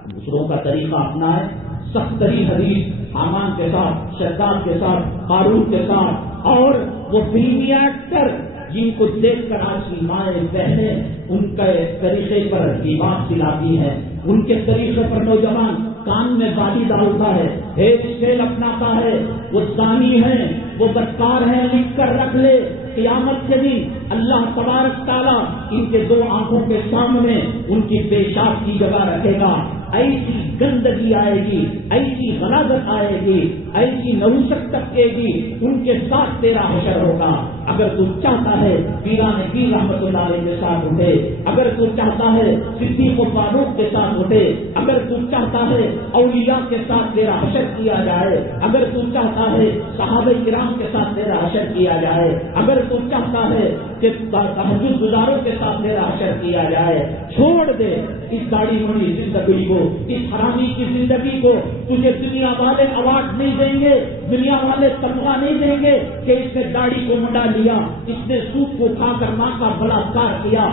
دوسروں کا طریقہ اپنا ہے، سخت ترین حدیث حامان کے ساتھ، شداد کے ساتھ، قارون کے ساتھ، اور وہ فلمی ایکٹر جن کو دیکھ کر آج کی مائیں بہنیں ان کے طریقے پر ایمان کھلاتی ہیں، ان کے طریقے پر نوجوان کان میں بالی ڈالتا ہے، ہیئر اسٹائل اپناتا ہے، وہ زانی ہیں، وہ بدکار ہیں، لکھ کر رکھ لے۔ قیامت کے دن اللہ تبارک تعالیٰ ان کے 2 آنکھوں کے سامنے ان کی پیشاب کی جگہ رکھے گا۔ ایسی گندگی آئے گی، ایسی غلاظت آئے گی، ایسی نحوست ٹپکے گی، ان کے ساتھ تیرا حشر ہوگا۔ اگر تو چاہتا ہے پیران پیر رحمت اللہ علیہ کے ساتھ اٹھے، اگر تو چاہتا ہے صدیق و فاروق کے ساتھ اٹھے، اگر تو چاہتا ہے اولیاء کے ساتھ تیرا حشر کیا جائے، اگر تو چاہتا ہے صحابہ کرام کے ساتھ تیرا حشر کیا جائے، اگر تو چاہتا ہے کہ تہجد گزاروں کے ساتھ میرا حشر کیا جائے. چھوڑ دے اس داڑھی مڑی زندگی کو, اس حرامی کی زندگی کو. تجھے دنیا والے ایوارڈ نہیں دیں گے, دنیا والے تمغہ نہیں دیں گے کہ اس نے داڑھی کو منڈا لیا, اس نے سود کو کھا کر ماں کا بلاత్కాر کیا.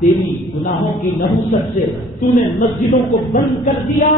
تیری گناہوں کی نحوست سے تو نے مسجدوں کو بند کر دیا.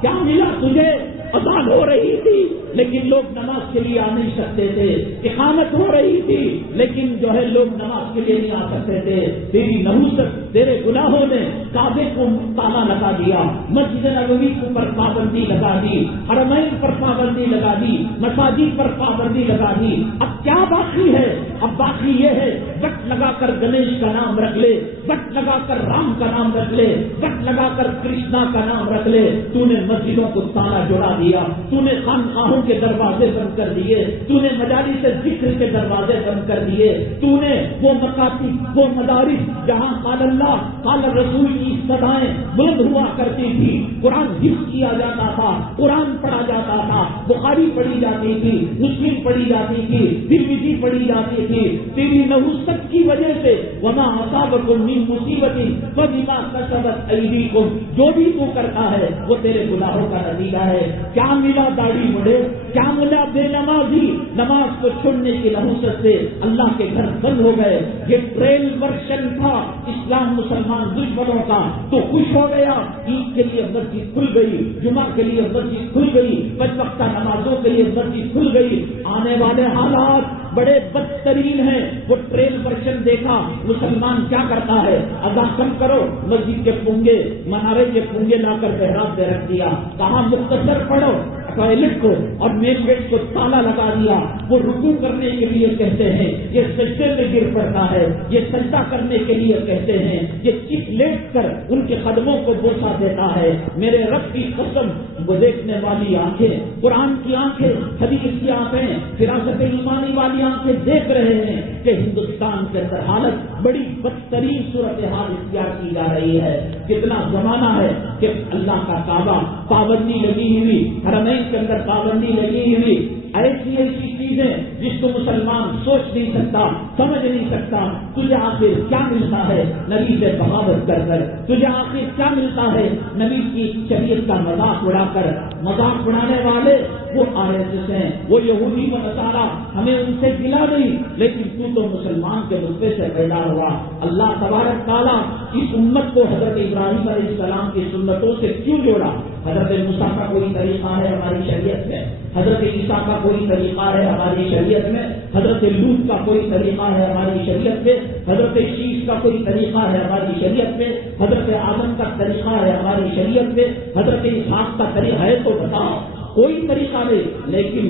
کیا ملا تجھے؟ اذان ہو رہی تھی لیکن لوگ نماز کے لیے آ نہیں سکتے تھے, اقامت ہو رہی تھی لیکن جو ہے لوگ نماز کے لیے نہیں آ سکتے تھے. تیری نحوست, تیرے گناہوں نے کعبے کو تالا لگا دیا, مسجد نبوی پر پابندی لگا دی, حرمین پر پابندی لگا دی, مساجد پر پابندی لگا دی. اب کیا باقی ہے؟ اب باقی یہ ہے بٹ لگا کر گنیش کا نام رکھ لے, بٹ لگا کر رام کا نام رکھ لے, بٹ لگا کر کرشنا کا نام رکھ لے. تو نے مسجدوں کو تالا جوڑا دیا, تو نے خانقاہوں کے دروازے بند کر دیے, تو نے مجالس ذکر کے دروازے بند کر دیے, تو نے وہ مکاتب, وہ مدارس جہاں قال اللہ قال رسول کی صدائیں بلند ہوا کرتی تھی, قرآن حفظ کیا جاتا تھا, قرآن پڑھا جاتا تھا, بخاری پڑھی جاتی تھی, مسلم پڑھی جاتی تھی, ترمذی پڑھی جاتی تھی. تیری نحوست کی وجہ سے وما اصابکم من مصیبت فبما کسبت ایدیکم, جو بھی تو کرتا ہے وہ تیرے گناہوں کا نتیجہ ہے. کیا ملا داڑھی مڑے, کیا ملا بے نمازی؟ نماز کو چھوڑنے کی نحوست سے اللہ کے گھر بند ہو گئے. یہ ٹریل ورژن تھا اسلام مسلمان دشمنوں کا, تو خوش ہو گیا. عید کے لیے مسجد کھل گئی, جمعہ کے لیے مسجد کھل گئی, 5 وقتہ نمازوں کے لیے مسجد کھل گئی. آنے والے حالات بڑے بدترین ہیں. وہ ٹریل ورژن دیکھا مسلمان کیا کرتا ہے, اذان کم کرو, مسجد کے پونگے, منارے کے پونگے لا کر محراب پہ رکھ دیا, کہاں مختصر پڑھو, ٹوائلٹ کو اور مین گیٹ کو تالا لگا دیا. وہ رکوع کرنے کے لیے کہتے ہیں, یہ سجدے میں گر پڑتا ہے, یہ سجدہ کرنے کے لیے کہتے ہیں, یہ چپ لیٹ کر ان کے قدموں کو بوسہ دیتا ہے. میرے رب کی قسم, وہ دیکھنے والی آنکھیں, قرآن کی آنکھیں, حدیث کی آنکھیں, فراست ایمانی والی آنکھیں دیکھ رہے ہیں کہ ہندوستان کے اندر حالت بڑی بدترین صورتحال اختیار کی جا رہی ہے. کتنا زمانہ ہے کہ اللہ کا کعبہ پابندی لگی ہوئی, حرمین کے اندر پابندی لگی ہوئی, ایسی ایسی چیزیں جس کو مسلمان سوچ نہیں سکتا, سمجھ نہیں سکتا. تجھے آخر کیا ملتا ہے نبی سے بغاوت کر کر؟ تجھے آخر کیا ملتا ہے نبی کی شریعت کا مذاق اڑا کر؟ مذاق اڑانے والے وہ RSS ہیں, وہ یہودی و نصارا, ہمیں ان سے گلا نہیں, لیکن تو مسلمان کے نطفے سے پیدا ہوا. اللہ تبارک تعالیٰ اس امت کو حضرت ابراہیم علیہ السلام کی سنتوں سے کیوں جوڑا؟ حضرت موسیٰ کا کوئی طریقہ ہے ہماری شریعت میں, حضرت عیسیٰ کا کوئی طریقہ ہے ہماری شریعت میں, حضرت لوط کا کوئی طریقہ ہے ہماری شریعت میں, حضرت شیش کا کوئی طریقہ ہے ہماری شریعت میں, حضرت آدم کا طریقہ ہے ہماری شریعت میں, حضرت اسحاق کا طریقہ ہے تو بتاؤ, کوئی طریقہ نہیں. لیکن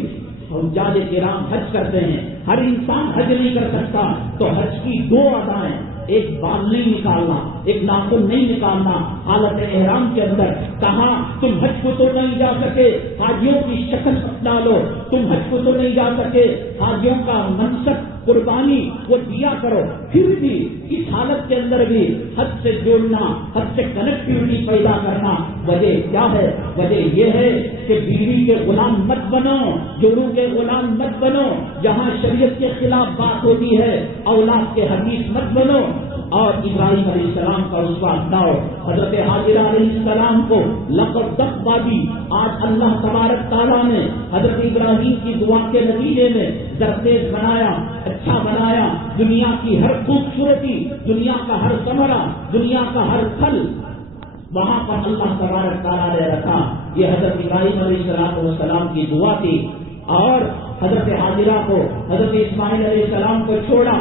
حجاج کرام حج کرتے ہیں, ہر انسان حج نہیں کر سکتا, تو حج کی 2 ادائیں, ایک بال نہیں نکالنا, ایک ناخن نہیں نکالنا حالت احرام کے اندر. کہاں تم حج کو تو نہیں جا سکے, حاجیوں کی شکل اپنا لو. تم حج کو تو نہیں جا سکے, حاجیوں کا منسک قربانی وہ دیا کرو. پھر بھی اس حالت کے اندر بھی حج سے جوڑنا, حج سے کنیکٹیوٹی پیدا کرنا, وجہ کیا ہے؟ وجہ یہ ہے کہ بیوی کے غلام مت بنو, جوروں کے غلام مت بنو. جہاں شریعت کے خلاف بات ہوتی ہے اولاد کے حدیث مت بنو. اور ابراہیم علیہ السلام کا رسوا اپناؤ. حضرت حاجرہ علیہ السلام کو لقب دق بادی, آج اللہ تبارک تعالیٰ نے حضرت ابراہیم کی دعا کے نتیجے میں درتیز بنایا, اچھا بنایا. دنیا کی ہر خوبصورتی, دنیا کا ہر ثمرہ, دنیا کا ہر پھل وہاں پر اللہ تبارک تعالیٰ نے رکھا. یہ حضرت ابراہیم علیہ السلام کی دعا تھی. اور حضرت حاجرہ کو, حضرت اسماعیل علیہ السلام کو چھوڑا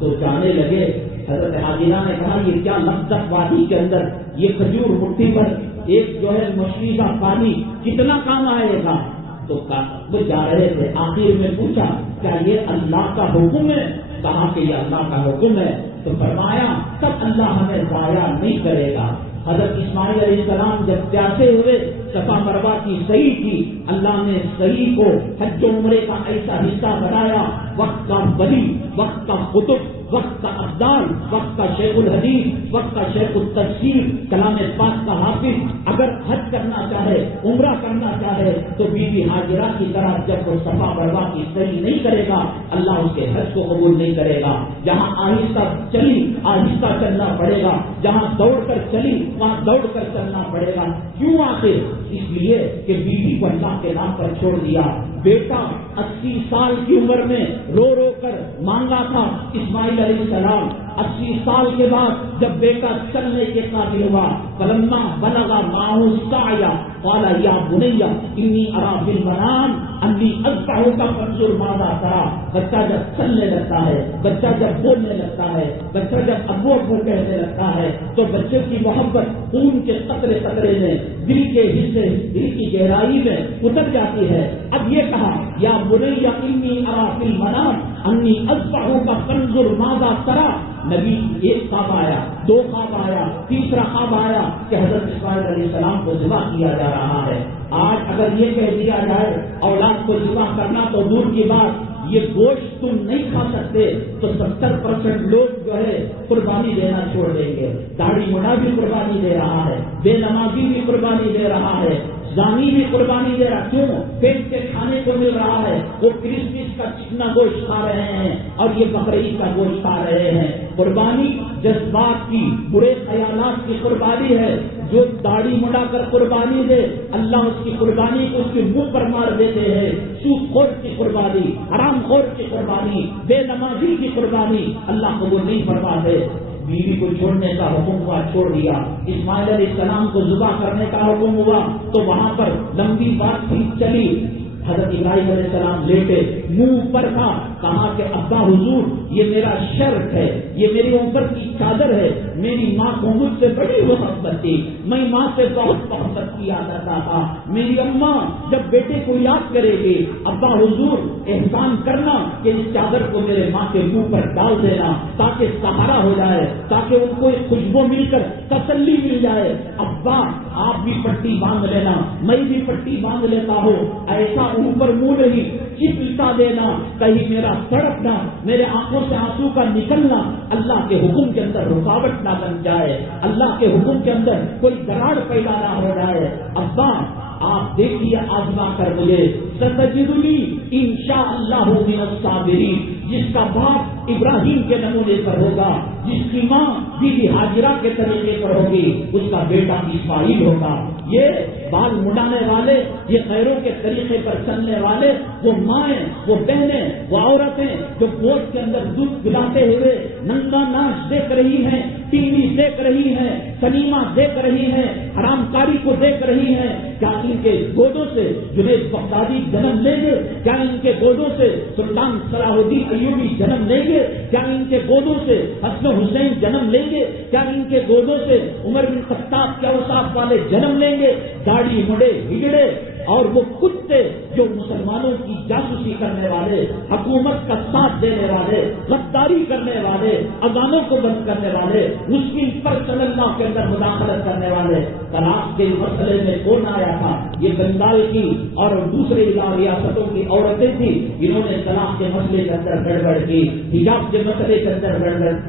تو جانے لگے. حضرت حاجرہ نے کہا یہ کیا لقدق وادی کے اندر یہ کھجور مٹھی پر ایک جو ہے مشکیزہ پانی کتنا کام آئے گا؟ تو وہ جا رہے تھے, آخر میں پوچھا کیا یہ اللہ کا حکم ہے؟ کہا کہ یہ اللہ کا حکم ہے. تو فرمایا تب اللہ ہمیں ضائع نہیں کرے گا. حضرت اسماعیل علیہ السلام جب پیاسے ہوئے, صفا مروہ کی صحیح کی, اللہ نے صحیح کو حج و عمرے کا ایسا حصہ بنایا. وقت کا ولی, وقت کا قطب, وقت کا ابدال، وقت کا شیخ الحدیث، وقت کا شیخ التفسیر، کلام پاک کا حافظ اگر حج کرنا چاہے، عمرہ کرنا چاہے تو بی بی ہاجرہ کی طرح جب وہ صفا مروا کی سعی نہیں کرے گا اللہ اس کے حج کو قبول نہیں کرے گا. جہاں آہستہ چلی آہستہ چلنا پڑے گا، جہاں دوڑ کر چلی وہاں دوڑ کر چلنا پڑے گا. کیوں آتے؟ اس لیے کہ بیوی کو اللہ کے نام پر چھوڑ دیا. بیٹا 80 سال کی عمر میں رو رو کر مانگا تھا اسماعیل علیہ السلام. 80 سال کے بعد جب بیٹا چلنے کے قابل ہوا، فلما بلغ معه السعي قال يا بني اني ارى في المنام انی اذبحك فانظر ماذا ترى. بچہ جب چلنے لگتا ہے، بچہ جب بولنے لگتا ہے، بچہ جب ابو ابو کہنے لگتا ہے تو بچے کی محبت خون کے قطرے قطرے میں دل کے حصے، دل کی گہرائی میں اتر جاتی ہے. اب یہ کہا یا بنی انی ارى في المنام انی اذبحك فانظر ماذا ترى. نبی ایک خواب آیا، 2 خواب آیا، تیسرا خواب آیا کہ حضرت اسماعیل علیہ السلام کو ذبح کیا جا رہا ہے. آج اگر یہ کہہ دیا جائے اولاد کو ذبح کرنا تو دور کی بات، یہ گوشت تم نہیں کھا سکتے تو 70% لوگ جو ہے قربانی دینا چھوڑ دیں گے. داڑھی مڈا بھی قربانی دے رہا ہے، بے نمازی بھی قربانی دے رہا ہے، زانی بھی قربانی دے رہا. کیوں؟ پیٹ کے کھانے کو مل رہا ہے. وہ کرسمس کا چکنا گوشت کھا رہے ہیں اور یہ بقرعید کا گوشت کھا رہے ہیں. قربانی جذبات کی، برے خیالات کی قربانی ہے. جو داڑھی مڈا کر قربانی دے اللہ اس کی قربانی کو اس کے منہ پر مار دیتے ہیں. سود خور کی قربانی، حرام خور کی قربانی، بے نمازی کی قربانی اللہ قبول نہیں فرماتے. بیوی کو چھوڑنے کا حکم ہوا، چھوڑ دیا. اسماعیل علیہ السلام کو ذبح کرنے کا حکم ہوا تو وہاں پر لمبی بات چیت چلی. حضرت ابراہیم علیہ السلام لیٹے، منہ پر تھا، کہا کہ ابا حضور یہ میرا شرط ہے، یہ میرے اوپر کی چادر ہے. میری ماں کو مجھ سے بڑی محبت تھی، میں ماں سے بہت محبت کیا کرتا تھا. میری اماں جب بیٹے کو یاد کرے گی ابا حضور احسان کرنا کہ اس چادر کو میرے ماں کے منہ پر ڈال دینا تاکہ سہارا ہو جائے، تاکہ ان کو ایک خوشبو مل کر تسلی مل جائے. ابا آپ بھی پٹی باندھ لینا، میں بھی پٹی باندھ لیتا ہوں. ایسا اوپر منہ نہیں چپلتا دینا کہیں میرا تڑپنا، میرے آنکھوں سے آنسو کا نکلنا اللہ کے حکم کے اندر رکاوٹ نہ بن جائے، اللہ کے حکم کے اندر کوئی دراڑ پیدا نہ ہو جائے. ابا آپ دیکھیے آزما کر مجھے، ستجدنی انشاءاللہ من الصابرین. جس کا باپ ابراہیم کے نمونے پر ہوگا، جس کی ماں بی بی ہاجرہ کے طریقے پر ہوگی، اس کا بیٹا اسماعیل ہوگا. یہ بال مڈانے والے، یہ خیروں کے طریقے پر چلنے والے، وہ مائیں، وہ بہنیں، وہ عورتیں جو گوشت کے اندر دودھ پلاتے ہوئے ننگا ناچ دیکھ رہی ہیں، ٹی وی دیکھ رہی ہیں، سنیما دیکھ رہی ہیں، حرام کاری کو دیکھ رہی ہیں، کیا ان کے گودوں سے جنید بغدادی جنم لیں گے؟ کیا ان کے گودوں سے سلطان صلاح الدین ایوبی جنم لیں گے؟ کیا ان کے گودوں سے حسن حسین جنم لیں گے؟ کیا ان کے گودوں سے عمر بن خطاب کے اوصاف والے جنم لیں گے؟ داڑھی مڑے ہگڑے اور وہ کتے جو مسلمانوں کی جاسوسی کرنے والے، حکومت کا ساتھ دینے والے، غداری کرنے والے، اذانوں کو بند کرنے والے، مسلم پر صلی اللہ کے اندر مداخلت کرنے والے. طلاق کے مسئلے میں کون آیا تھا؟ یہ بنگال کی اور دوسرے ریاستوں کی عورتیں تھیں، انہوں نے طلاق کے مسئلے کے اندر گڑبڑ کی، حجاب کے مسئلے کے اندر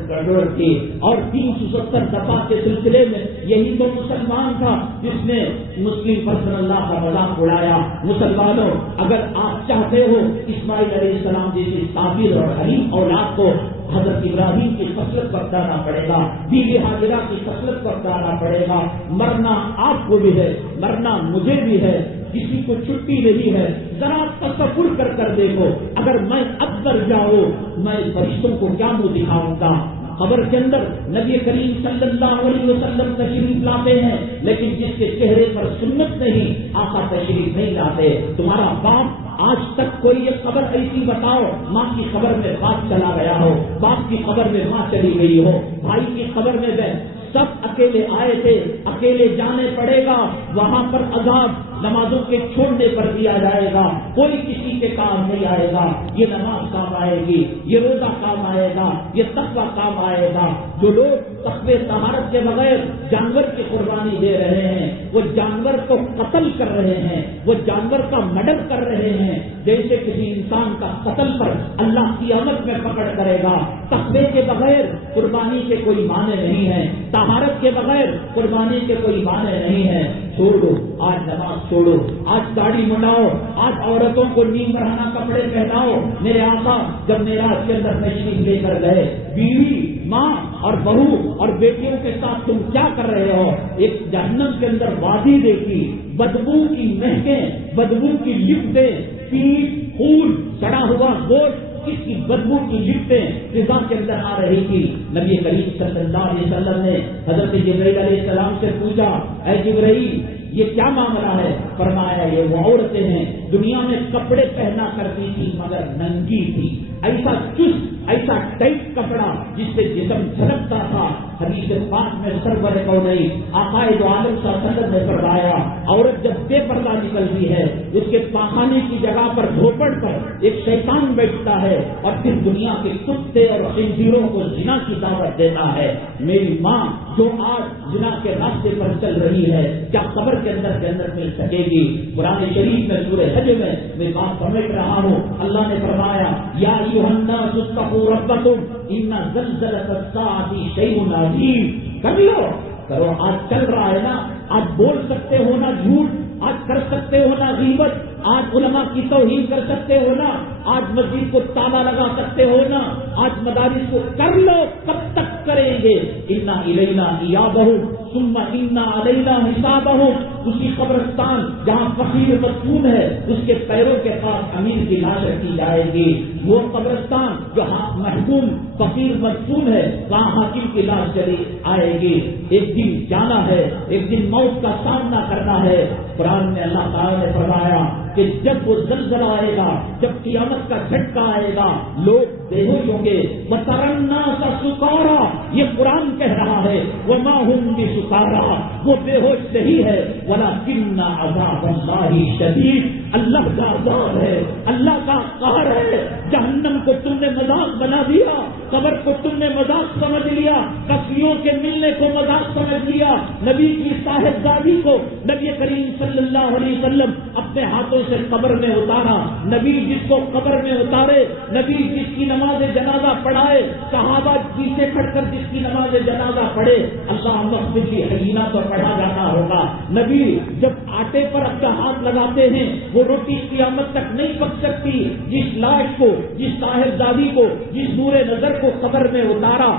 گڑبڑ کی، اور 370 دفعہ کے سلسلے میں یہی تو مسلمان تھا جس نے مسلم پر صلی اللہ کا مذاق اڑایا. مسلمانوں اگر آپ چاہتے ہو اسماعیل علیہ السلام جیسی صابر اور حلیم اولاد کو، حضرت ابراہیم کی خصلت پر اپنانا پڑے گا، بی بی ہاجرہ کی خصلت پر اپنانا پڑے گا. مرنا آپ کو بھی ہے، مرنا مجھے بھی ہے، کسی کو چھٹی نہیں ہے. ذرا تصور کر دیکھو، اگر میں اب مر جاؤں میں فرشتوں کو کیا منہ دکھاؤں گا؟ قبر کے اندر نبی کریم صلی اللہ علیہ وسلم تشریف لاتے ہیں، لیکن جس کے چہرے پر سنت نہیں آقا تشریف نہیں لاتے. تمہارا باپ آج تک کوئی ایک خبر ایسی بتاؤ، ماں کی خبر میں باپ چلا گیا ہو، باپ کی خبر میں ماں چلی گئی ہو، بھائی کی خبر میں سب اکیلے آئے تھے، اکیلے جانے پڑے گا. وہاں پر عذاب نمازوں کے چھوڑنے پر دیا جائے گا، کوئی کسی کے کام نہیں آئے گا. یہ نماز کام آئے گی، یہ روزہ کام آئے گا، یہ تقویٰ کام آئے گا. جو لوگ تقوی طہارت کے بغیر جانور کی قربانی دے رہے ہیں، وہ جانور کو قتل کر رہے ہیں، وہ جانور کا مرڈر کر رہے ہیں، جیسے کسی انسان کا قتل پر اللہ قیامت میں پکڑ کرے گا۔ تقوی کے بغیر قربانی کے کوئی معنی نہیں ہے، طہارت کے بغیر قربانی کے کوئی معنی نہیں ہے۔ چھوڑو آج نماز، چھوڑو آج داڑھی منڈاؤ، آج عورتوں کو نیم برہنہ کپڑے پہناؤ۔ میرے آقا جب معراج کے اندر تشریف لے کر گئے، بیوی، ماں اور بہو اور بیٹیوں کے ساتھ تم کیا کر رہے ہو؟ ایک جہنم کے اندر وادی دیکھی، بدبو کی مہکیں، بدبو کی لپٹیں، پیٹ، خون، سڑا ہوا گوشت، اس کی بدبو کی لپٹیں فضا کے اندر آ رہی تھی۔ نبی کریم صلی اللہ علیہ وسلم نے حضرت جبرائیل علیہ السلام سے پوچھا، اے جبرائیل یہ کیا معاملہ ہے؟ فرمایا یہ وہ عورتیں ہیں دنیا میں کپڑے پہنا کرتی تھی مگر ننگی تھی، ایسا چست، ایسا ٹائٹ کپڑا جس سے جسم جھلکتا تھا۔ حدیث پاک میں سرور کونین آقا دو عالم صلی اللہ علیہ وسلم نے فرمایا عورت جب بے پردہ نکلتی ہے اس کے پاخانے کی جگہ پر جھوپڑ پر ایک شیطان بیٹھتا ہے اور پھر دنیا کے کتے اور خنزیروں کو زنا کی دعوت دیتا ہے۔ میری ماں جو آج زنا کے راستے پر چل رہی ہے کیا قبر کے اندر جنت مل سکے گی؟ قرآن شریف میں سورہ حج میں بات سمجھ رہا ہوں، اللہ نے فرمایا یا ایھا الناس اتقوا ربکم ان زلزلۃ الساعۃ شیء عظیم۔ کر لو کرو، آج چل رہا ہے نا، آج بول سکتے ہو نا جھوٹ، آج کر سکتے ہو نا غیبت، آج علماء کی توہین کر سکتے ہو نا، آج مسجد کو تالا لگا سکتے ہو نا، آج مدارس کو کر لو، کب تک کریں گے؟ انا الینا ایابہم ثم انا علینا حسابہم۔ اسی قبرستان جہاں فقیر مدفون ہے اس کے پیروں کے پاس امیر کی لاش رکھی جائے گی، وہ قبرستان جہاں محکوم فقیر مدفون ہے وہاں حاکم کی لاش چلی آئے گی۔ ایک دن جانا ہے، ایک دن موت کا سامنا کرنا ہے۔ قرآن میں اللہ تعالیٰ نے فرمایا کہ جب وہ زلزلہ آئے گا، جب قیامت کا جھٹکا آئے گا، لوگ بے ہوش ہوں گے۔ وَتَرَى النَّاسَ سُكَارَىٰ، یہ قرآن کہہ رہا ہے، وَمَا هُمْ بِسُكَارَىٰ، وہ بے ہوش نہیں ہے، وَلَكِنَّ عَذَابَ اللَّهِ شَدِيدٌ، اللہ کا عذاب ہے، اللہ کا قہر ہے۔ جہنم کو تم نے مذاق بنا دیا، قبر کو تم نے مذاق سمجھ لیا، کفیوں کے ملنے کو مذاق سمجھ لیا، نبی کی صاحبزادی کو نبی کریم صلی اللہ علیہ وسلم اپنے ہاتھوں سے قبر میں اتارا۔ نبی جس کو قبر میں اتارے، نبی جس کی نماز جنازہ پڑھائے، صحابہ پیچھے کھڑ کر جس کی نماز جنازہ پڑھے، اللہ مغفر لی حیینہ تو پڑھا جاتا ہوگا۔ نبی جب آٹے پر اپنا ہاتھ لگاتے ہیں وہ روٹی قیامت تک نہیں پک سکتی۔ جس لاش کو، جس صاحبزادی کو، جس نور نظر کو قبر میں اتارا،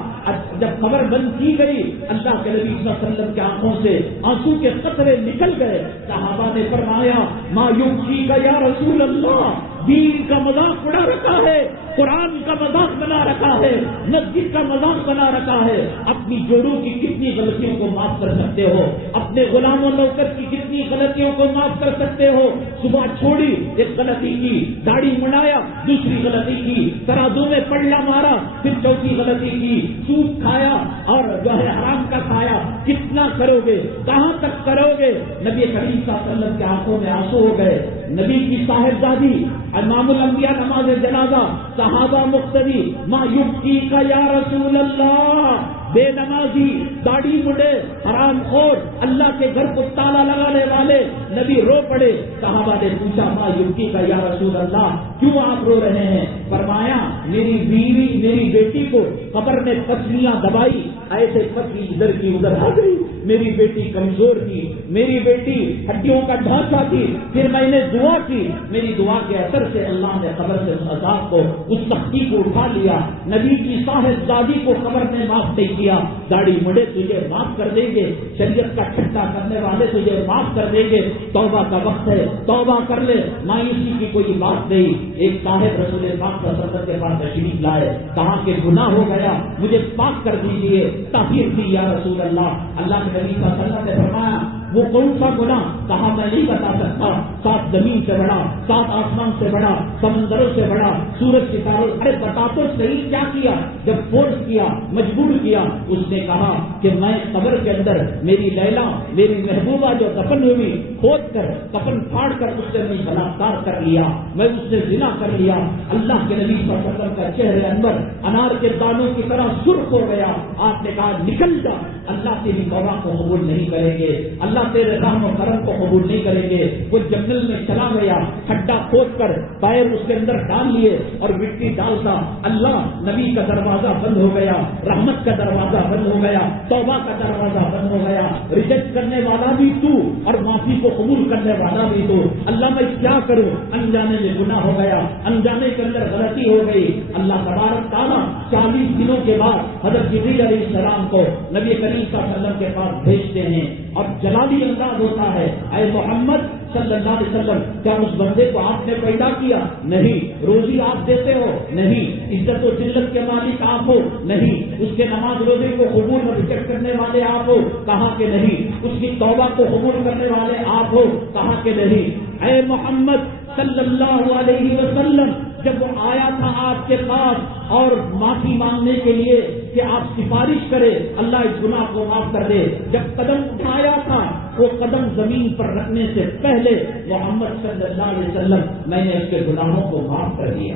جب قبر بند کی گئی اللہ کے نبی صلی اللہ علیہ وسلم کی آنکھوں سے آنسو کے قطرے نکل گئے۔ صحابہ نے فرمایا ما یبکیک یا رسول اللہ، دین کا مذاق اڑا رکھا ہے، قرآن کا مذاق بنا رکھا ہے، مسجد کا مذاق بنا رکھا ہے۔ اپنی جوڑوں کی کتنی غلطیوں کو معاف کر سکتے ہو، اپنے غلام و نوکر کی کتنی غلطیوں کو معاف کر سکتے ہو۔ صبح چھوڑی ایک غلطی کی، داڑھی منڈایا دوسری غلطی کی، ترازو میں پلڑا مارا پھر چوتھی غلطی کی، سود کھایا اور جو ہے حرام کا کھایا، کتنا کرو گے، کہاں تک کرو گے؟ نبی کریم صلی اللہ علیہ وسلم کی آنکھوں میں آنسو ہو گئے۔ نبی کی صاحبزادی امام الانبیاء نماز جنازہ، صحابہ مقتدی، ما یبکیک یا رسول اللہ، بے نمازی، داڑھی مڈے، حرام خور، اللہ کے گھر کو تالا لگانے والے، نبی رو پڑے۔ صحابہ نے پوچھا ما یبکیک یا رسول اللہ، کیوں آپ رو رہے ہیں؟ فرمایا میری بیوی، میری بیٹی کو قبر نے پسلیاں دبائی، ایسے پسلی ادھر کی ادھر آ گئی، میری بیٹی کمزور تھی، میری بیٹی ہڈیوں کا ڈھانچہ تھی، پھر میں نے دعا کی، میری دعا کے اثر سے اللہ نے قبر سے اس عذاب کو، اس سختی کو اٹھا لیا۔ نبی کی صاحبزادی کو قبر نے معاف نہیں کیا۔ داڑھی مڑے تجھے معاف کر دیں گے، شریعت کا ٹھٹا کرنے والے تجھے معاف کر دیں گے، توبہ کا وقت ہے، توبہ کر لے، مایوسی کی کوئی بات نہیں۔ ایک صاحب رسول پاک صلی اللہ علیہ وسلم کے پاس تشریف لائے، کہا کہ گناہ ہو گیا، مجھے پاک کر دیجیے، طاہر دی یا رسول اللہ۔ اللہ کے نبی صلی اللہ علیہ وسلم نے فرمایا وہ کون سا گناہ؟ کہا میں نہیں بتا سکتا، 7 زمین سے بڑا، 7 آسمان سے بڑا، سمندروں سے بڑا، سورج ستاروں، ارے بتا تو صحیح کیا کیا؟ جب فورس کیا، مجبور کیا، اس نے کہا کہ میں قبر کے اندر میری لیلا، میری محبوبہ جو دفن ہوئی، کھود کر کفن پھاڑ کر اس سے میں بلاکار کر لیا، میں اس سے زنا کر لیا، اللہ کے نبی صلی اللہ علیہ وسلم کا چہرے انور انار کے دانوں کی طرح سرخ ہو گیا۔ آپ نے کہا نکل جا، اللہ تیری توبہ کو قبول نہیں کریں گے، اللہ تیرے رحم و کرم کو قبول نہیں کریں گے۔ وہ جنگل میں چلا گیا، کھڈا کھود کر پیر اس کے اندر ڈال لیے اور مٹی ڈالتا، اللہ نبی کا دروازہ بند ہو گیا، رحمت کا دروازہ بند ہو گیا، توبہ کا دروازہ بند ہو گیا۔ ریجیکٹ کرنے والا بھی تو اور معافی کو قبول کرنے والا بھی تو، اللہ میں کیا کروں، انجانے میں گناہ ہو گیا، انجانے کے اندر غلطی ہو گئی۔ اللہ تبارک تعالیٰ 40 دنوں کے بعد حضرت جبریل علیہ السلام کو نبی کریم صلی اللہ علیہ وسلم کے پاس بھیجتے ہیں اور جلالی انداز ہوتا ہے، اے محمد صلی اللہ علیہ وسلم، کیا اس بندے کو آپ نے پیدا کیا؟ نہیں۔ روزی آپ دیتے ہو؟ نہیں۔ عزت و ذلت کے مالک آپ ہو؟ نہیں۔ اس کے نماز روزے کو قبول اور ریجیکٹ کرنے والے آپ ہو؟ کہا کہ نہیں۔ اس کی توبہ کو قبول کرنے والے آپ ہو؟ کہا کہ نہیں۔ اے محمد صلی اللہ علیہ وسلم، جب وہ آیا تھا آپ کے پاس اور معافی مانگنے کے لیے کہ آپ سفارش کرے اللہ اس گناہ کو معاف کر دے، جب قدم اٹھایا تھا وہ قدم زمین پر رکھنے سے پہلے محمد صلی اللہ علیہ وسلم، میں نے اس کے گناہوں کو معاف کر دیا۔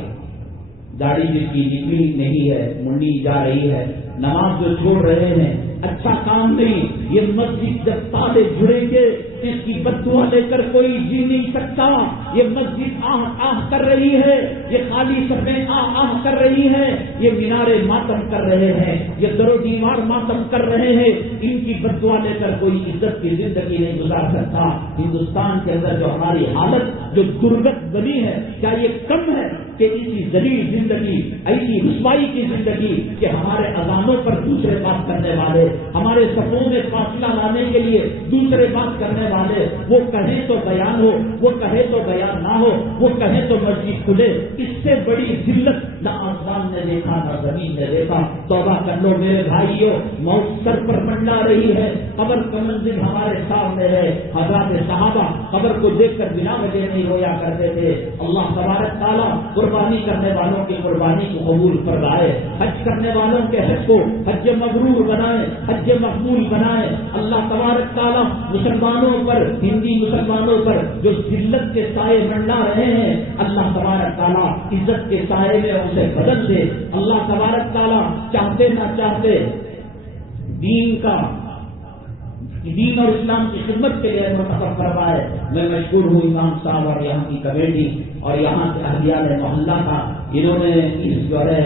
داڑھی جس کی نکلی نہیں ہے، منڈی جا رہی ہے، نماز جو چھوڑ رہے ہیں، اچھا کام نہیں، یہ مسجد جب تالے جڑیں گے اس کی بددعا لے کر کوئی جی نہیں سکتا۔ یہ مسجد آہ آہ کر رہی ہے، یہ خالی صفیں آہ آہ کر رہی ہے، یہ مینارے ماتم کر رہے ہیں، یہ در و دیوار ماتم کر رہے ہیں، ان کی بددعا لے کر کوئی عزت کی زندگی نہیں گزار سکتا۔ ہندوستان کے اندر جو ہماری حالت جو درگت بنی ہے، کیا یہ کم ہے کہ اسی ذلیل زندگی، ایسی رسوائی کی زندگی کہ ہمارے اذانوں پر دوسرے بات کرنے والے، ہمارے صفوں میں فاصلہ لانے کے لیے دوسرے بات کرنے والے، وہ کہیں تو بیان ہو، وہ کہے تو بیان نہ ہو، وہ کہیں تو مسجد کھلے، اس سے بڑی ذلت نہ آسمان نے دیکھا نہ زمین نے دیکھا۔ توبہ کر لو میرے بھائیوں، موت سر پر منڈلا رہی ہے، قبر کا منزل ہمارے سامنے ہے۔ حضرات صحابہ قبر کو دیکھ کر بنا وجہ نہیں رویا کرتے تھے۔ اللہ تبارک تعالیٰ قربانی کرنے والوں کی قربانی کو قبول فرمائے، حج کرنے والوں کے حج کو حج مبرور بنائے، حج مقبول بنائے۔ اللہ تبارک تعالیٰ مسلمانوں پر، ہندی مسلمانوں پر جو ذلت کے سائے منڈلا رہے ہیں، اللہ تبارک تعالیٰ عزت کے سائے میں اسے بدل دے۔ اللہ تبارک تعالیٰ چاہتے نہ چاہتے دین اور اسلام کی خدمت کے لیے مرتکب فرمائے۔ میں مشکور ہوں امام صاحب اور یہاں کی کمیٹی اور یہاں کے اہلیان محلہ کا، انہوں نے اس جو ہے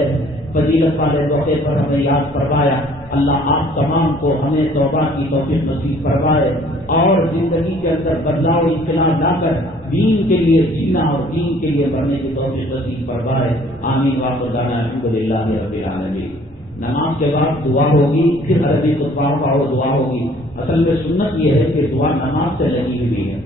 فضیلت والے موقع پر ہمیں یاد فرمایا۔ اللہ آپ تمام کو ہمیں توبہ کی توفیق نصیب فرمائے اور زندگی کے اندر بدلاؤ انقلاب لا کر دین کے لیے جینا اور دین کے لیے مرنے کی توفیق نصیب فرمائے۔ آمین وآخر دعوانا الحمدللہ رب العالمین۔ نماز کے بعد دعا ہوگی، پھر عربی خطبہ کا وہ دعا ہوگی۔ اصل میں سنت یہ ہے کہ دعا نماز سے لگی ہوئی ہے۔